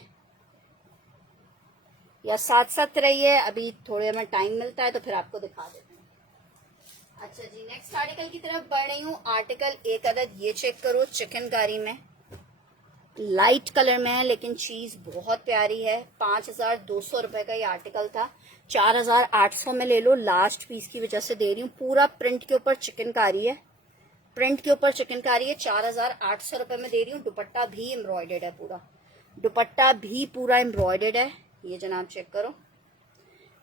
या साथ साथ रहिए। अभी थोड़े में टाइम मिलता है तो फिर आपको दिखा देते हैं। अच्छा जी, नेक्स्ट आर्टिकल की तरफ बढ़ रही हूँ। आर्टिकल एक अदद ये चेक करो, चिकनकारी में, लाइट कलर में है लेकिन चीज बहुत प्यारी है। 5200 रुपए का ये आर्टिकल था, 4800 में ले लो। लास्ट पीस की वजह से दे रही हूँ। पूरा प्रिंट के ऊपर चिकनकारी है, प्रिंट के ऊपर चिकनकारी है, 4800 रुपए में दे रही हूँ। दुपट्टा भी एम्ब्रॉयडर्ड है, पूरा दुपट्टा भी पूरा एम्ब्रॉयडर्ड है। ये जनाब चेक करो,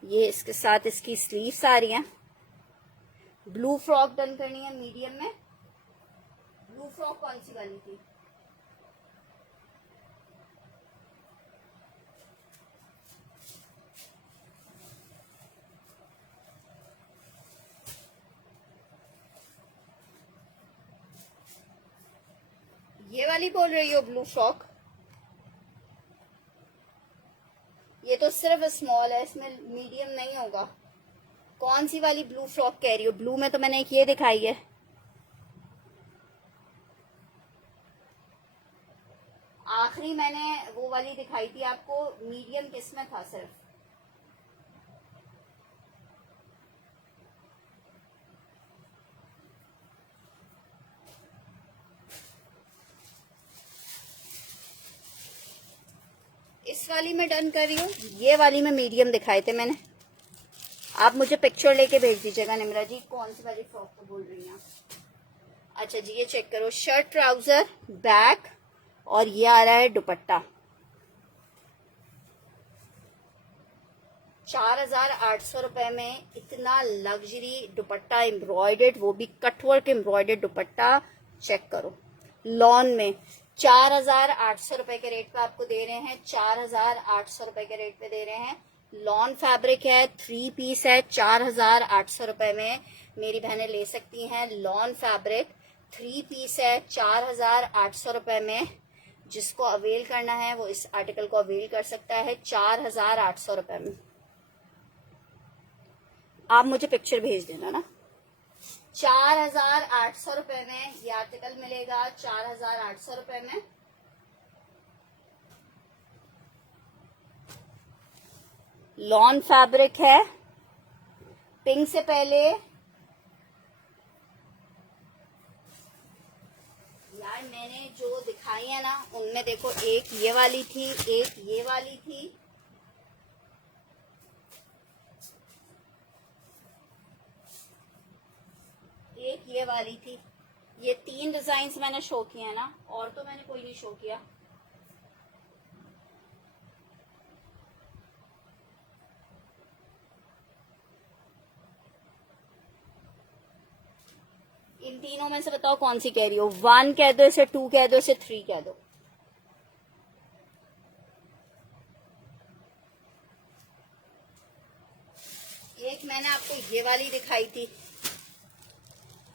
ये इसके साथ इसकी स्लीव्स आ रही हैं। ब्लू फ्रॉक डन करनी है मीडियम में। ब्लू फ्रॉक कौन सी वाली थी? ये वाली बोल रही हो ब्लू फ्रॉक? ये तो सिर्फ स्मॉल है, इसमें मीडियम नहीं होगा। कौन सी वाली ब्लू फ्रॉक कह रही हो? ब्लू में तो मैंने एक ये दिखाई है। आखिरी मैंने वो वाली दिखाई थी आपको, मीडियम किसमें था सिर्फ। इस वाली में डन कर रही हूँ, ये वाली में मीडियम दिखाए थे मैंने। आप मुझे पिक्चर लेके भेज दीजिएगा निम्रा जी, कौन सी वाली फ्रॉक को बोल रही हैं आप। अच्छा जी, ये चेक करो, शर्ट ट्राउजर बैक और ये आ रहा है दुपट्टा। 4,800 रुपए में इतना लग्जरी दुपट्टा एम्ब्रॉयडर्ड, वो भी कटवर्क एम्ब्रॉयडर्ड दुपट्टा चेक करो। लॉन में 4,800 रुपए के रेट पे आपको दे रहे हैं, 4,800 रुपए के रेट पे दे रहे हैं। लॉन फैब्रिक है, 3 पीस है, 4,800 रुपए में मेरी बहनें ले सकती हैं। लॉन फैब्रिक 3 पीस है, 4,800 रुपए में। जिसको अवेल करना है वो इस आर्टिकल को अवेल कर सकता है 4,800 रुपए में। आप मुझे पिक्चर भेज देना ना। 4,800 रुपए में ये आर्टिकल मिलेगा, 4,800 रुपए में। लॉन फैब्रिक है, पिंक से पहले यार मैंने जो दिखाई है ना उनमें देखो, एक ये वाली थी, एक ये वाली थी, एक ये वाली थी। ये 3 डिजाइन मैंने शो किए हैं ना, और तो मैंने कोई नहीं शो किया। इन तीनों में से बताओ कौन सी कह रही हो। 1 कह दो, इसे 2 कह दो, इसे 3 कह दो। एक मैंने आपको ये वाली दिखाई थी,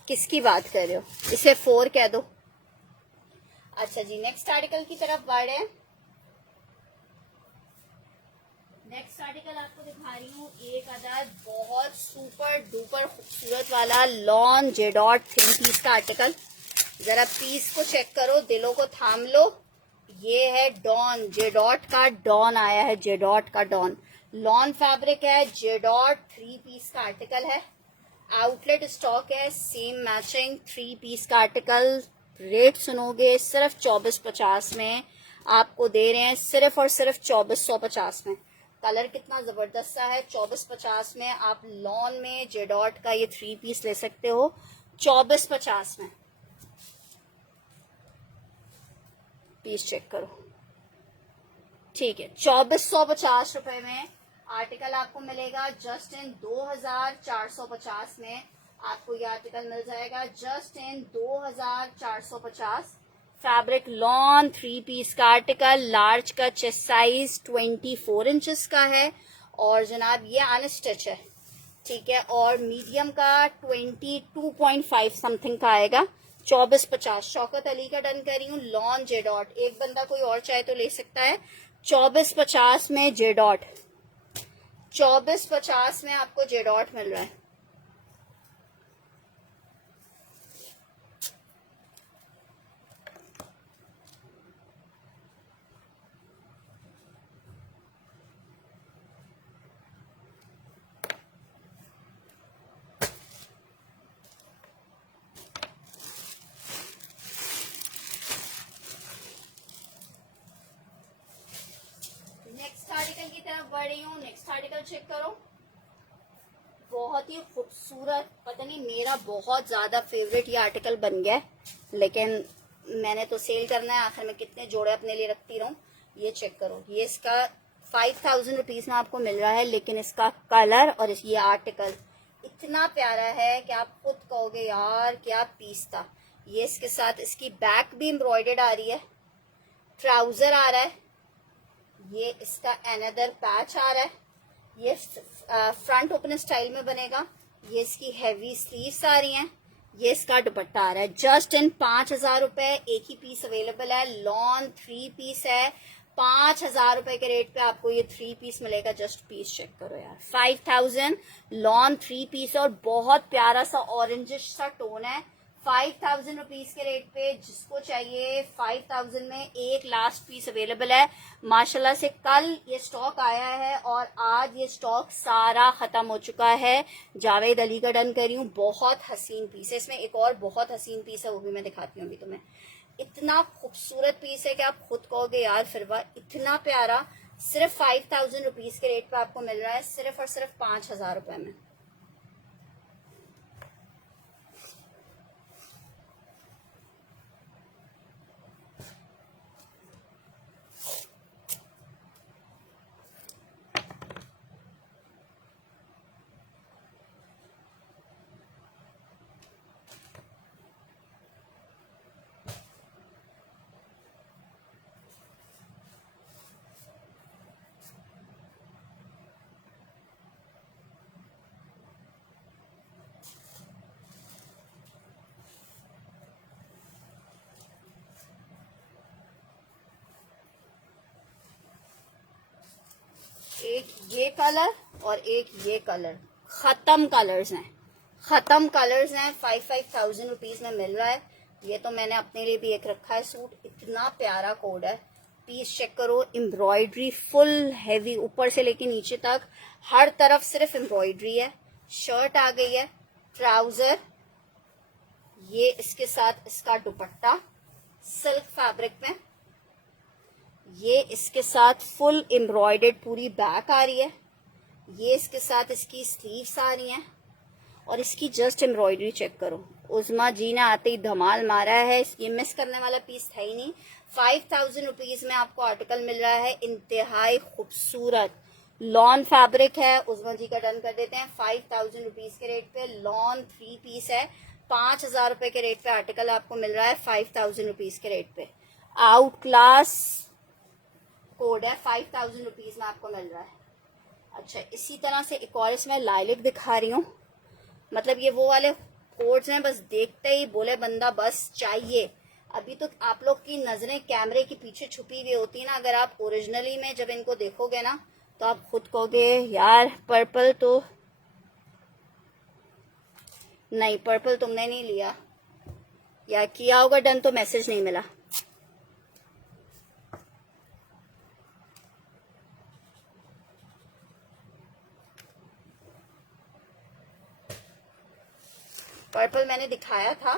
किसकी बात कर रहे हो, इसे 4 कह दो। अच्छा जी, नेक्स्ट आर्टिकल की तरफ बढ़े। नेक्स्ट आर्टिकल आपको दिखा रही हूँ, एक अदर बहुत सुपर डुपर खूबसूरत वाला लॉन जेडॉट 3 पीस का आर्टिकल। जरा पीस को चेक करो, दिलों को थाम लो। ये है डॉन, जेडॉट का डॉन आया है, जेडॉट का डॉन। लॉन फैब्रिक है, जेडॉट 3 पीस का आर्टिकल है। आउटलेट स्टॉक है, सेम मैचिंग 3 पीस का आर्टिकल। रेट सुनोगे सिर्फ 2450 में आपको दे रहे हैं, सिर्फ और सिर्फ 2450 में। कलर कितना जबरदस्त सा है। 2450 में आप लॉन में जेडॉट का ये 3 पीस ले सकते हो, 2450 में। पीस चेक करो, ठीक है। 2450 रुपए में आर्टिकल आपको मिलेगा। जस्ट इन 2450 में आपको ये आर्टिकल मिल जाएगा, just in 2450। Fabric lawn 3 piece का आर्टिकल, लार्ज का चेस्ट साइज 24 इंचेस का है, और जनाब ये अनस्टिच है, ठीक है। और मीडियम का 22.5 समथिंग का आएगा। 2450 शौकत अली का डन कर रही हूँ। लॉन जेडॉट, एक बंदा कोई और चाहे तो ले सकता है। 2450 में जेडॉट, 2450 में आपको जेडॉट मिल रहा है। नेक्स्ट आर्टिकल की तरफ बढ़ रही हूँ। नेक्स्ट आर्टिकल चेक करो, बहुत ही खूबसूरत, पता नहीं मेरा बहुत ज्यादा फेवरेट ये आर्टिकल बन गया है, लेकिन मैंने तो सेल करना है, आखिर में कितने जोड़े अपने लिए रखती रहूं। ये चेक करो, ये इसका 5000 रुपीज में आपको मिल रहा है, लेकिन इसका कलर और ये आर्टिकल इतना प्यारा है कि आप खुद कहोगे यार क्या पीस था। ये इसके साथ इसकी बैक भी एम्ब्रॉयडर्ड आ रही है, ट्राउजर आ रहा है, ये इसका अनदर पैच आ रहा है, ये फ्रंट ओपन स्टाइल में बनेगा, ये इसकी हैवी स्लीव्स आ रही हैं, ये इसका दुपट्टा आ रहा है। जस्ट इन 5000 रुपए, एक ही पीस अवेलेबल है। लॉन 3 पीस है, 5000 रुपए के रेट पे आपको ये 3 पीस मिलेगा। जस्ट पीस चेक करो यार, 5000 लॉन 3 पीस, और बहुत प्यारा सा ऑरेंजिश सा टोन है। 5000 रुपीज के रेट पे जिसको चाहिए, 5000 में एक लास्ट पीस अवेलेबल है। माशाल्लाह से कल ये स्टॉक आया है और आज ये स्टॉक सारा खत्म हो चुका है। जावेद अली का डन कर रही हूँ, बहुत हसीन पीस है। इसमें एक और बहुत हसीन पीस है, वो भी मैं दिखाती हूँ अभी तुम्हें। इतना खूबसूरत पीस है कि आप खुद कहोगे यार फिरवा इतना प्यारा। सिर्फ 5000 रुपीज के रेट पे आपको मिल रहा है, सिर्फ और सिर्फ 5000 रुपए में। ये कलर और एक ये कलर, खत्म कलर्स हैं, खत्म कलर्स हैं। 5,000 रुपीज में मिल रहा है। ये तो मैंने अपने लिए भी एक रखा है सूट, इतना प्यारा कोड है। पीस चेक करो, एम्ब्रॉयडरी फुल हैवी, ऊपर से लेके नीचे तक हर तरफ सिर्फ एम्ब्रॉयडरी है। शर्ट आ गई है, ट्राउजर, ये इसके साथ इसका दुपट्टा सिल्क फैब्रिक में, ये इसके साथ फुल एम्ब्रॉयडर्ड पूरी बैक आ रही है, ये इसके साथ इसकी स्लीव्स आ रही हैं और इसकी जस्ट एम्ब्रॉयडरी चेक करो। उज़मा जी ने आते ही धमाल मारा है, ये मिस करने वाला पीस था ही नहीं। 5,000 रुपीज में आपको आर्टिकल मिल रहा है, इंतहाई खूबसूरत लॉन फैब्रिक है। उज़मा जी का डन कर देते हैं 5,000 रुपीज के रेट पे। लॉन 3 पीस है, 5,000 रुपए के रेट पे आर्टिकल आपको मिल रहा है 5,000 रुपीज के रेट पे। आउट क्लास कोड है, 5,000 रुपीज में आपको मिल रहा है। अच्छा, इसी तरह से एक और इसमें लाइलिक दिखा रही हूँ। मतलब ये वो वाले कोड्स हैं, बस देखते ही बोले बंदा बस चाहिए। अभी तो आप लोग की नजरें कैमरे के पीछे छुपी हुई होती है ना, अगर आप ओरिजिनली में जब इनको देखोगे ना तो आप खुद कहोगे यार पर्पल तो नहीं, पर्पल तुमने नहीं लिया या किया होगा डन तो मैसेज नहीं मिला। पर्पल मैंने दिखाया था,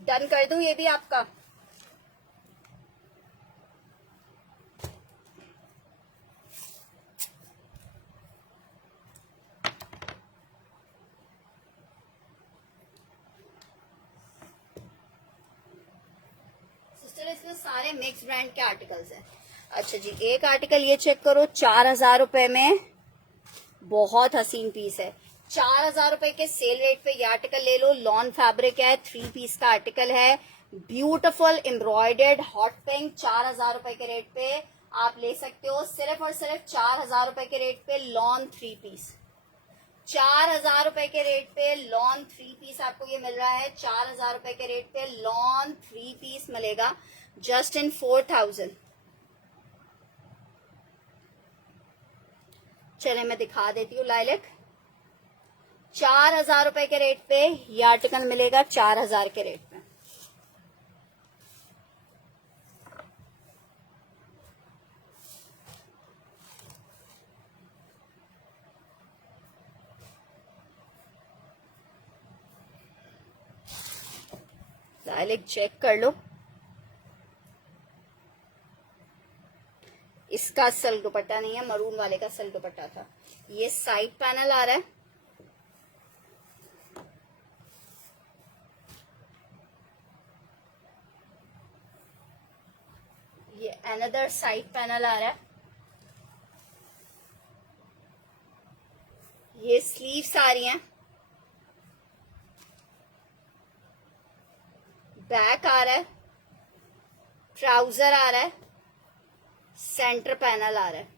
डन कर दूं ये भी आपका। सिस्टर इसमें सारे मिक्स ब्रांड के आर्टिकल्स हैं। अच्छा जी, एक आर्टिकल ये चेक करो, 4,000 रुपए में बहुत हसीन पीस है। 4,000 रुपए के सेल रेट पे ये आर्टिकल ले लो। लॉन फैब्रिक है, 3 पीस का आर्टिकल है, ब्यूटीफुल एम्ब्रॉयडर्ड हॉट पिंक। 4,000 रुपए के रेट पे आप ले सकते हो, सिर्फ और सिर्फ 4,000 रुपए के रेट पे लॉन 3 पीस। 4,000 रुपए के रेट पे लॉन 3 पीस आपको ये मिल रहा है। 4,000 रुपए के रेट पे लॉन 3 पीस मिलेगा जस्ट इन 4,000। चले मैं दिखा देती हूँ लाइलिक। 4,000 रुपए के रेट पे ये आर्टिकल मिलेगा, 4,000 के रेट पे। लाइलिक चेक कर लो, इसका सल दुपट्टा नहीं है, मरून वाले का सल दुपट्टा था। ये साइड पैनल आ रहा है, ये अनदर साइड पैनल आ रहा है, ये स्लीव्स आ रही हैं, बैक आ रहा है, ट्राउजर आ रहा है, सेंटर पैनल आ रहा है।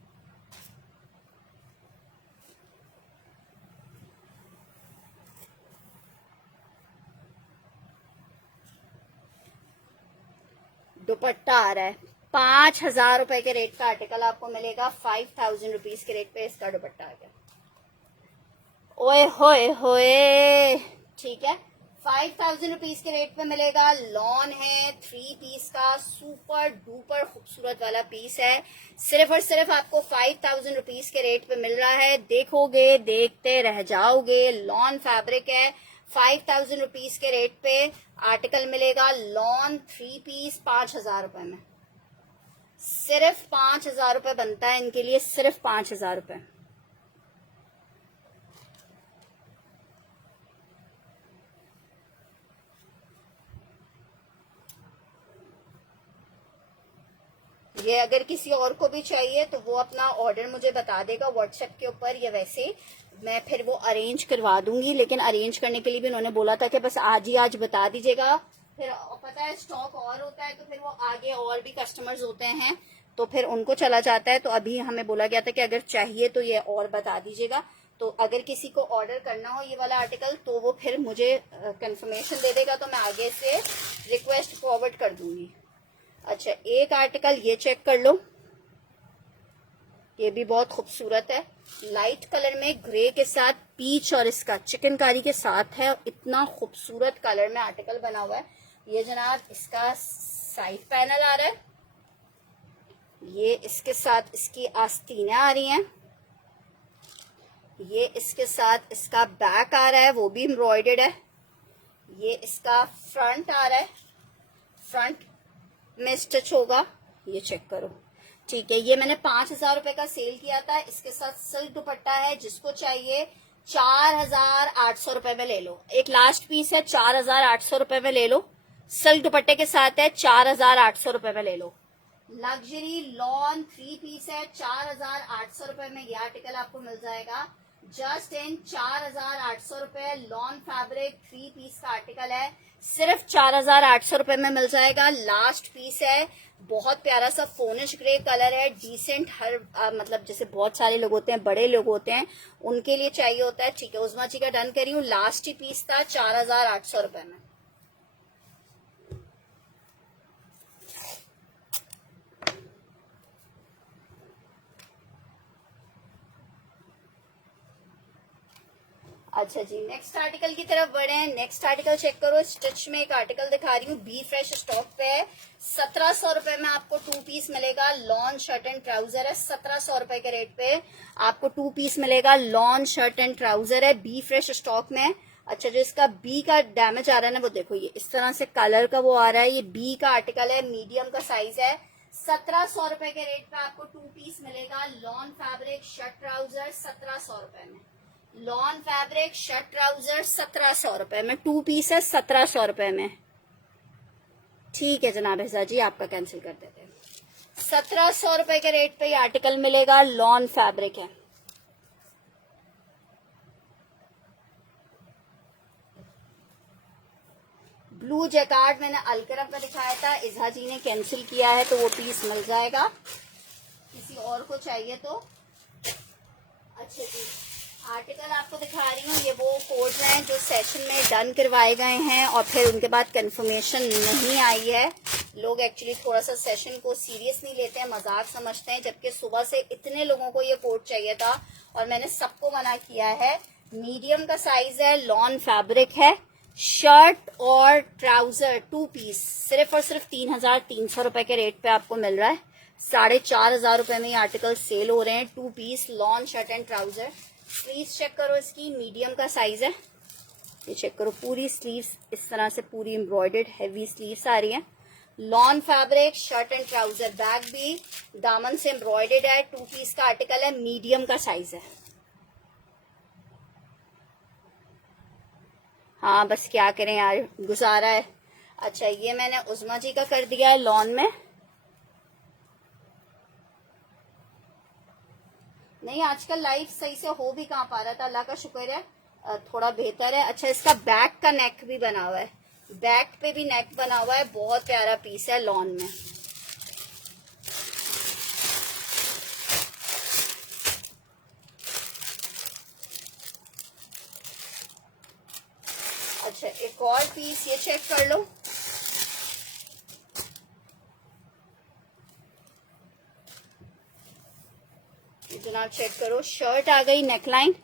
दुपट्टा आ रहा है। 5,000 रुपए के रेट का आर्टिकल आपको मिलेगा, 5,000 रुपीज के रेट पे इसका दुपट्टा आ गया। ओए होए होए, ठीक है, 5,000 रुपीज के रेट पे मिलेगा। लॉन है, 3 पीस का सुपर डुपर खूबसूरत वाला पीस है। सिर्फ और सिर्फ आपको 5,000 रुपीज के रेट पे मिल रहा है। देखोगे देखते रह जाओगे। लॉन फैब्रिक है, 5,000 रुपीज के रेट पे आर्टिकल मिलेगा। लॉन 3 पीस 5,000 रुपए में, सिर्फ 5,000 रुपए बनता है इनके लिए, सिर्फ 5,000 रुपए। ये अगर किसी और को भी चाहिए तो वो अपना ऑर्डर मुझे बता देगा व्हाट्सएप के ऊपर, या वैसे मैं फिर वो अरेंज करवा दूंगी। लेकिन अरेंज करने के लिए भी उन्होंने बोला था कि बस आज ही आज बता दीजिएगा, फिर पता है स्टॉक और होता है तो फिर वो आगे और भी कस्टमर्स होते हैं तो फिर उनको चला जाता है। तो अभी हमें बोला गया था कि अगर चाहिए तो ये और बता दीजिएगा। तो अगर किसी को ऑर्डर करना हो ये वाला आर्टिकल तो वो फिर मुझे कंफर्मेशन दे देगा, तो मैं आगे से रिक्वेस्ट फॉरवर्ड कर दूंगी। अच्छा, एक आर्टिकल ये चेक कर लो, ये भी बहुत खूबसूरत है, लाइट कलर में ग्रे के साथ पीच और इसका चिकनकारी के साथ है। इतना खूबसूरत कलर में आर्टिकल बना हुआ है। ये जनाब इसका साइड पैनल आ रहा है, ये इसके साथ इसकी आस्तीनें आ रही हैं, ये इसके साथ इसका बैक आ रहा है, वो भी एम्ब्रॉयडर्ड है। ये इसका फ्रंट आ रहा है, फ्रंट में स्टिच होगा, ये चेक करो। ठीक है, ये मैंने 5,000 रुपए का सेल किया था। इसके साथ सिल्क दुपट्टा है, जिसको चाहिए 4,800 रुपए में ले लो। एक लास्ट पीस है, 4,800 रुपए में ले लो। सिल्क दुपट्टे के साथ है, 4,800 रुपए में ले लो। लग्जरी लॉन 3 पीस है, 4,800 रुपए में ये आर्टिकल आपको मिल जाएगा। जस्ट इन 4,800 रुपए लॉन फैब्रिक 3 पीस का आर्टिकल है, सिर्फ 4,800 रुपए में मिल जाएगा। लास्ट पीस है, बहुत प्यारा सा फोनिश ग्रे कलर है, डिसेंट। हर मतलब जैसे बहुत सारे लोग होते हैं, बड़े लोग होते हैं, उनके लिए चाहिए होता है। ठीक है, उस्मा जी का डन करी हूँ। लास्ट ही पीस था 4,800 रुपए में। अच्छा जी, नेक्स्ट आर्टिकल की तरफ बढ़े हैं। नेक्स्ट आर्टिकल चेक करो। स्टिच में एक आर्टिकल दिखा रही हूँ, बी फ्रेश स्टॉक पे है। 1,700 रुपए में आपको 2 पीस मिलेगा। लॉन शर्ट एंड ट्राउजर है, 1,700 रुपए के रेट पे आपको 2 पीस मिलेगा। लॉन शर्ट एंड ट्राउजर है, बी फ्रेश स्टॉक में। अच्छा, जो इसका बी का डैमेज आ रहा है ना, वो देखो, ये इस तरह से कलर का वो आ रहा है। ये बी का आर्टिकल है, मीडियम का साइज है। 1,700 रुपए के रेट पे आपको 2 पीस मिलेगा। लॉन फैब्रिक शर्ट ट्राउजर 1,700 रुपए में। लॉन फैब्रिक शर्ट ट्राउजर 1,700 रुपए में, 2 पीस है 1,700 रुपए में। ठीक है जनाब हिजा जी, आपका कैंसिल कर देते हैं। 1,700 रुपए के रेट पे ये आर्टिकल मिलेगा। लॉन फैब्रिक है। ब्लू जैकार्ड मैंने अलकरम का दिखाया था, इजहा जी ने कैंसिल किया है, तो वो पीस मिल जाएगा। किसी और को चाहिए तो। अच्छा जी, आर्टिकल आपको दिखा रही हूँ। ये वो कोड हैं जो सेशन में डन करवाए गए हैं और फिर उनके बाद कंफर्मेशन नहीं आई है। लोग एक्चुअली थोड़ा सा सेशन को सीरियस नहीं लेते हैं, मजाक समझते हैं, जबकि सुबह से इतने लोगों को ये कोड चाहिए था और मैंने सबको मना किया है। मीडियम का साइज है, लॉन फैब्रिक है, शर्ट और ट्राउजर 2 पीस सिर्फ और सिर्फ 3,300 रुपए के रेट पे आपको मिल रहा है। 4,500 रुपए में ये आर्टिकल सेल हो रहे हैं। 2 piece lawn shirt and trouser. Sleeves check करो, इसकी मीडियम का साइज है। ये चेक करो, पूरी स्लीव्स इस तरह से पूरी एम्ब्रॉयडर्ड हैवी स्लीव्स आ रही हैं। Lawn fabric shirt and trouser, back भी दामन से एम्ब्रॉयडर्ड है। 2 पीस का आर्टिकल है, मीडियम का साइज है। हाँ बस क्या करें यार, गुजारा है। अच्छा, ये मैंने उस्मा जी का कर दिया है लॉन में। नहीं, आजकल लाइफ सही से हो भी कहाँ पा रहा था, अल्लाह का शुक्र है थोड़ा बेहतर है। अच्छा, इसका बैक का नेक भी बना हुआ है, बैक पे भी नेक बना हुआ है। बहुत प्यारा पीस है लॉन में। अच्छा, एक और पीस ये चेक कर लो। जनाब चेक करो, शर्ट आ गई, नेकलाइन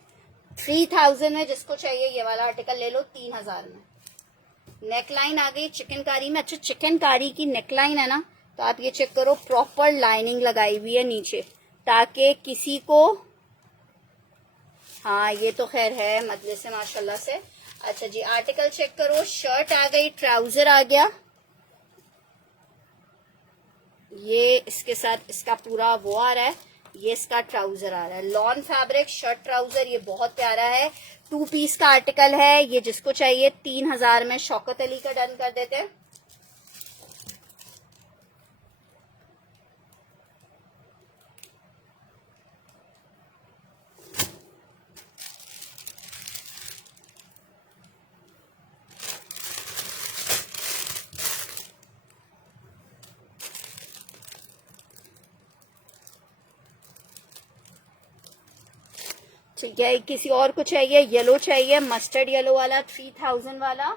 3,000 में, जिसको चाहिए ये वाला आर्टिकल ले लो 3,000 में। नेकलाइन आ गई चिकनकारी में। अच्छा, चिकनकारी की नेकलाइन है ना, तो आप ये चेक करो, प्रॉपर लाइनिंग लगाई हुई है नीचे, ताकि किसी को, हाँ ये तो खैर है मदले से माशाल्लाह से। अच्छा जी, आर्टिकल चेक करो, शर्ट आ गई, ट्राउजर आ गया, ये इसके साथ इसका पूरा वो आ रहा है, ये इसका ट्राउजर आ रहा है। लॉन फैब्रिक शर्ट ट्राउजर, ये बहुत प्यारा है। 2 पीस का आर्टिकल है। ये जिसको चाहिए 3,000 में। शौकत अली का डन कर देते हैं। ठीक है, किसी और को चाहिए, येलो चाहिए, मस्टर्ड येलो वाला 3,000 वाला।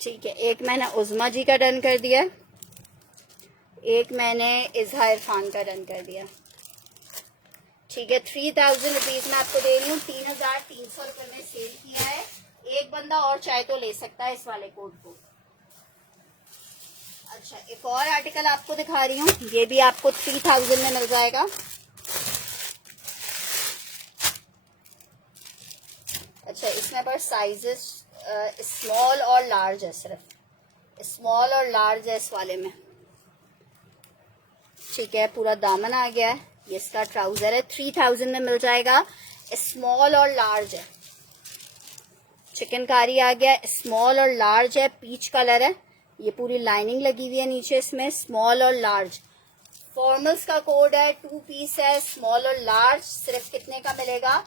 ठीक है, एक मैंने उज़मा जी का डन कर दिया, एक मैंने इजहार खान का डन कर दिया। ठीक है, 3000 रुपीज में आपको दे रही हूँ, 3300 रुपए में सेल किया है। एक बंदा और चाहे तो ले सकता है इस वाले कोड को। अच्छा, एक और आर्टिकल आपको दिखा रही हूँ, ये भी आपको 3000 में मिल जाएगा। अच्छा, इसमें पर साइजेस स्मॉल और लार्ज है, सिर्फ स्मॉल और लार्ज है इस वाले में। ठीक है, पूरा दामन आ गया है, ये इसका ट्राउजर है, 3000 में मिल जाएगा। स्मॉल और लार्ज है, चिकनकारी आ गया, स्मॉल और लार्ज है, पीच कलर है, ये पूरी लाइनिंग लगी हुई है नीचे इसमें, स्मॉल और लार्ज। फॉर्मल्स का कोड है, 2 पीस है, स्मॉल और लार्ज। सिर्फ कितने का मिलेगा?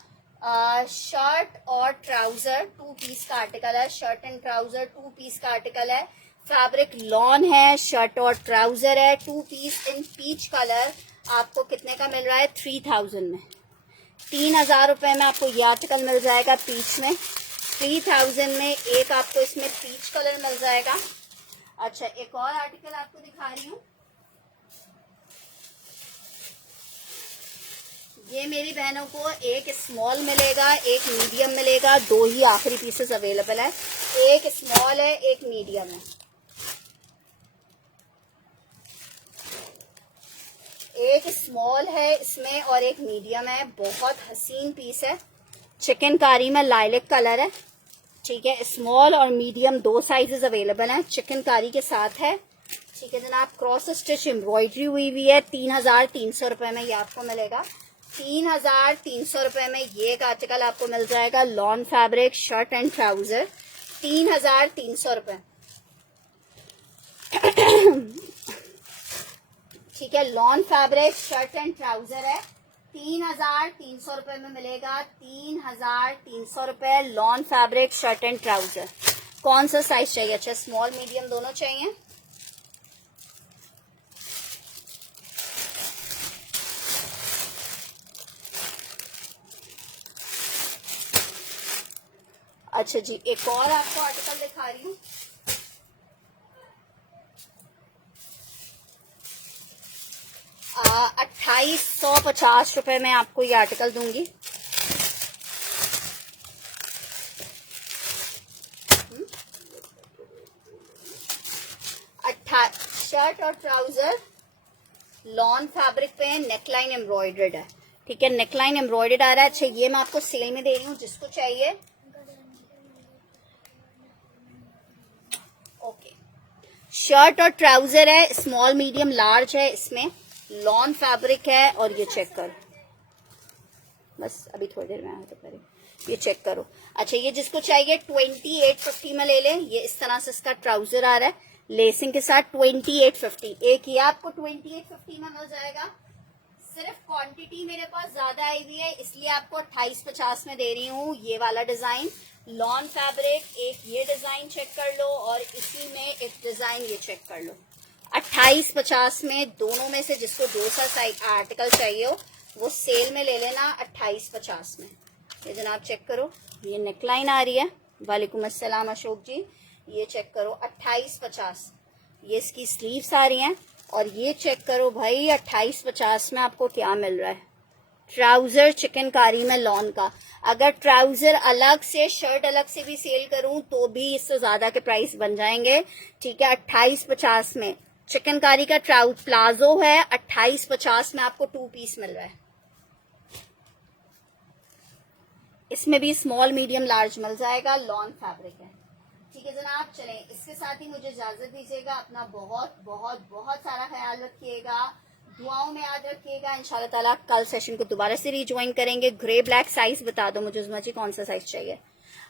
शर्ट और ट्राउजर 2 पीस का आर्टिकल है, शर्ट एंड ट्राउजर 2 पीस का आर्टिकल है। फैब्रिक लॉन है, शर्ट और ट्राउजर है, 2 पीस इन पीच कलर। आपको कितने का मिल रहा है? 3000 में। 3000 रुपए में आपको ये आर्टिकल मिल जाएगा पीच में। 3000 में एक आपको इसमें पीच कलर मिल जाएगा। अच्छा, एक और आर्टिकल आपको दिखा रही हूँ, ये मेरी बहनों को एक स्मॉल मिलेगा, एक मीडियम मिलेगा, 2 ही आखिरी पीसेस अवेलेबल है। एक स्मॉल है, एक मीडियम है। एक स्मॉल है इसमें और एक मीडियम है। बहुत हसीन पीस है, चिकनकारी में लाइलेक कलर है। ठीक है, स्मॉल और मीडियम 2 साइजेस अवेलेबल हैं, चिकनकारी के साथ है। ठीक है जनाब, क्रॉस स्टिच एम्ब्रॉयडरी हुई हुई है। 3300 रुपए में ये आपको मिलेगा। 3300 रुपए में ये एक आर्टिकल आपको मिल जाएगा, lawn fabric shirt and trouser, 3300 रुपए। ठीक है, lawn fabric shirt and trouser है, 3300 रुपए में मिलेगा। 3300 रुपए, lawn fabric shirt and trouser. कौन सा साइज चाहिए? अच्छा, स्मॉल मीडियम दोनों चाहिए। अच्छा जी, एक और आपको आर्टिकल दिखा रही हूँ, आ, 2850 रुपए में आपको ये आर्टिकल दूंगी। शर्ट और ट्राउजर लॉन फैब्रिक पे, नेकलाइन एम्ब्रॉयडर्ड है। ठीक है, नेकलाइन एम्ब्रॉयडर्ड आ रहा है। अच्छा, ये मैं आपको सेल में दे रही हूँ, जिसको चाहिए। ओके, शर्ट और ट्राउजर है, स्मॉल मीडियम लार्ज है, इसमें लॉन फैब्रिक है। और ये चेक करो, बस अभी थोड़ी देर में आया तो करें, ये चेक करो। अच्छा, ये जिसको चाहिए 2850 में ले लें। ये इस तरह से इसका ट्राउजर आ रहा है लेसिंग के साथ, 2850। एक ये आपको 2850 में मिल जाएगा। सिर्फ क्वांटिटी मेरे पास ज्यादा आई हुई है, इसलिए आपको 2850 में दे रही हूँ। ये वाला डिजाइन लॉन फैब्रिक, एक ये डिजाइन चेक कर लो और इसी में एक डिजाइन ये चेक कर लो। 2850 में दोनों में से जिसको 2 सा आर्टिकल चाहिए हो वो सेल में ले लेना 2850 में। ये जनाब चेक करो, ये नेकलाइन आ रही है। वालेकुम अस्सलाम अशोक जी, ये चेक करो 2850। ये इसकी स्लीव्स आ रही हैं और ये चेक करो भाई 2850 में आपको क्या मिल रहा है। ट्राउजर चिकनकारी में लॉन का। अगर ट्राउजर अलग से, शर्ट अलग से भी सेल करूं तो भी इससे ज्यादा के प्राइस बन जाएंगे। ठीक है, 2850 में चिकनकारी का प्लाजो है, 2850 में आपको 2 पीस मिल रहा है। इसमें भी स्मॉल मीडियम लार्ज मिल जाएगा, लॉन फैब्रिक है। ठीक है जनाब, चलें इसके साथ ही मुझे इजाजत दीजिएगा। अपना बहुत बहुत बहुत सारा ख्याल रखिएगा, दुआओं में याद रखिएगा। इंशाल्लाह ताला कल सेशन को दोबारा से रिज्वाइन करेंगे। ग्रे ब्लैक साइज बता दो मुझे उस्मा जी, कौन सा साइज चाहिए?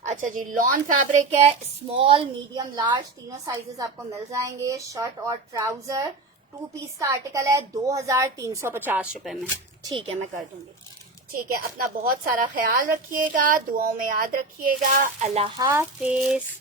अच्छा जी, लॉन फैब्रिक है, स्मॉल मीडियम लार्ज तीनों साइजेस आपको मिल जाएंगे। शर्ट और ट्राउजर 2 पीस का आर्टिकल है, 2350 रुपए में। ठीक है, मैं कर दूंगी। ठीक है, अपना बहुत सारा ख्याल रखिएगा, दुआओं में याद रखिएगा। अल्लाह हाफिज।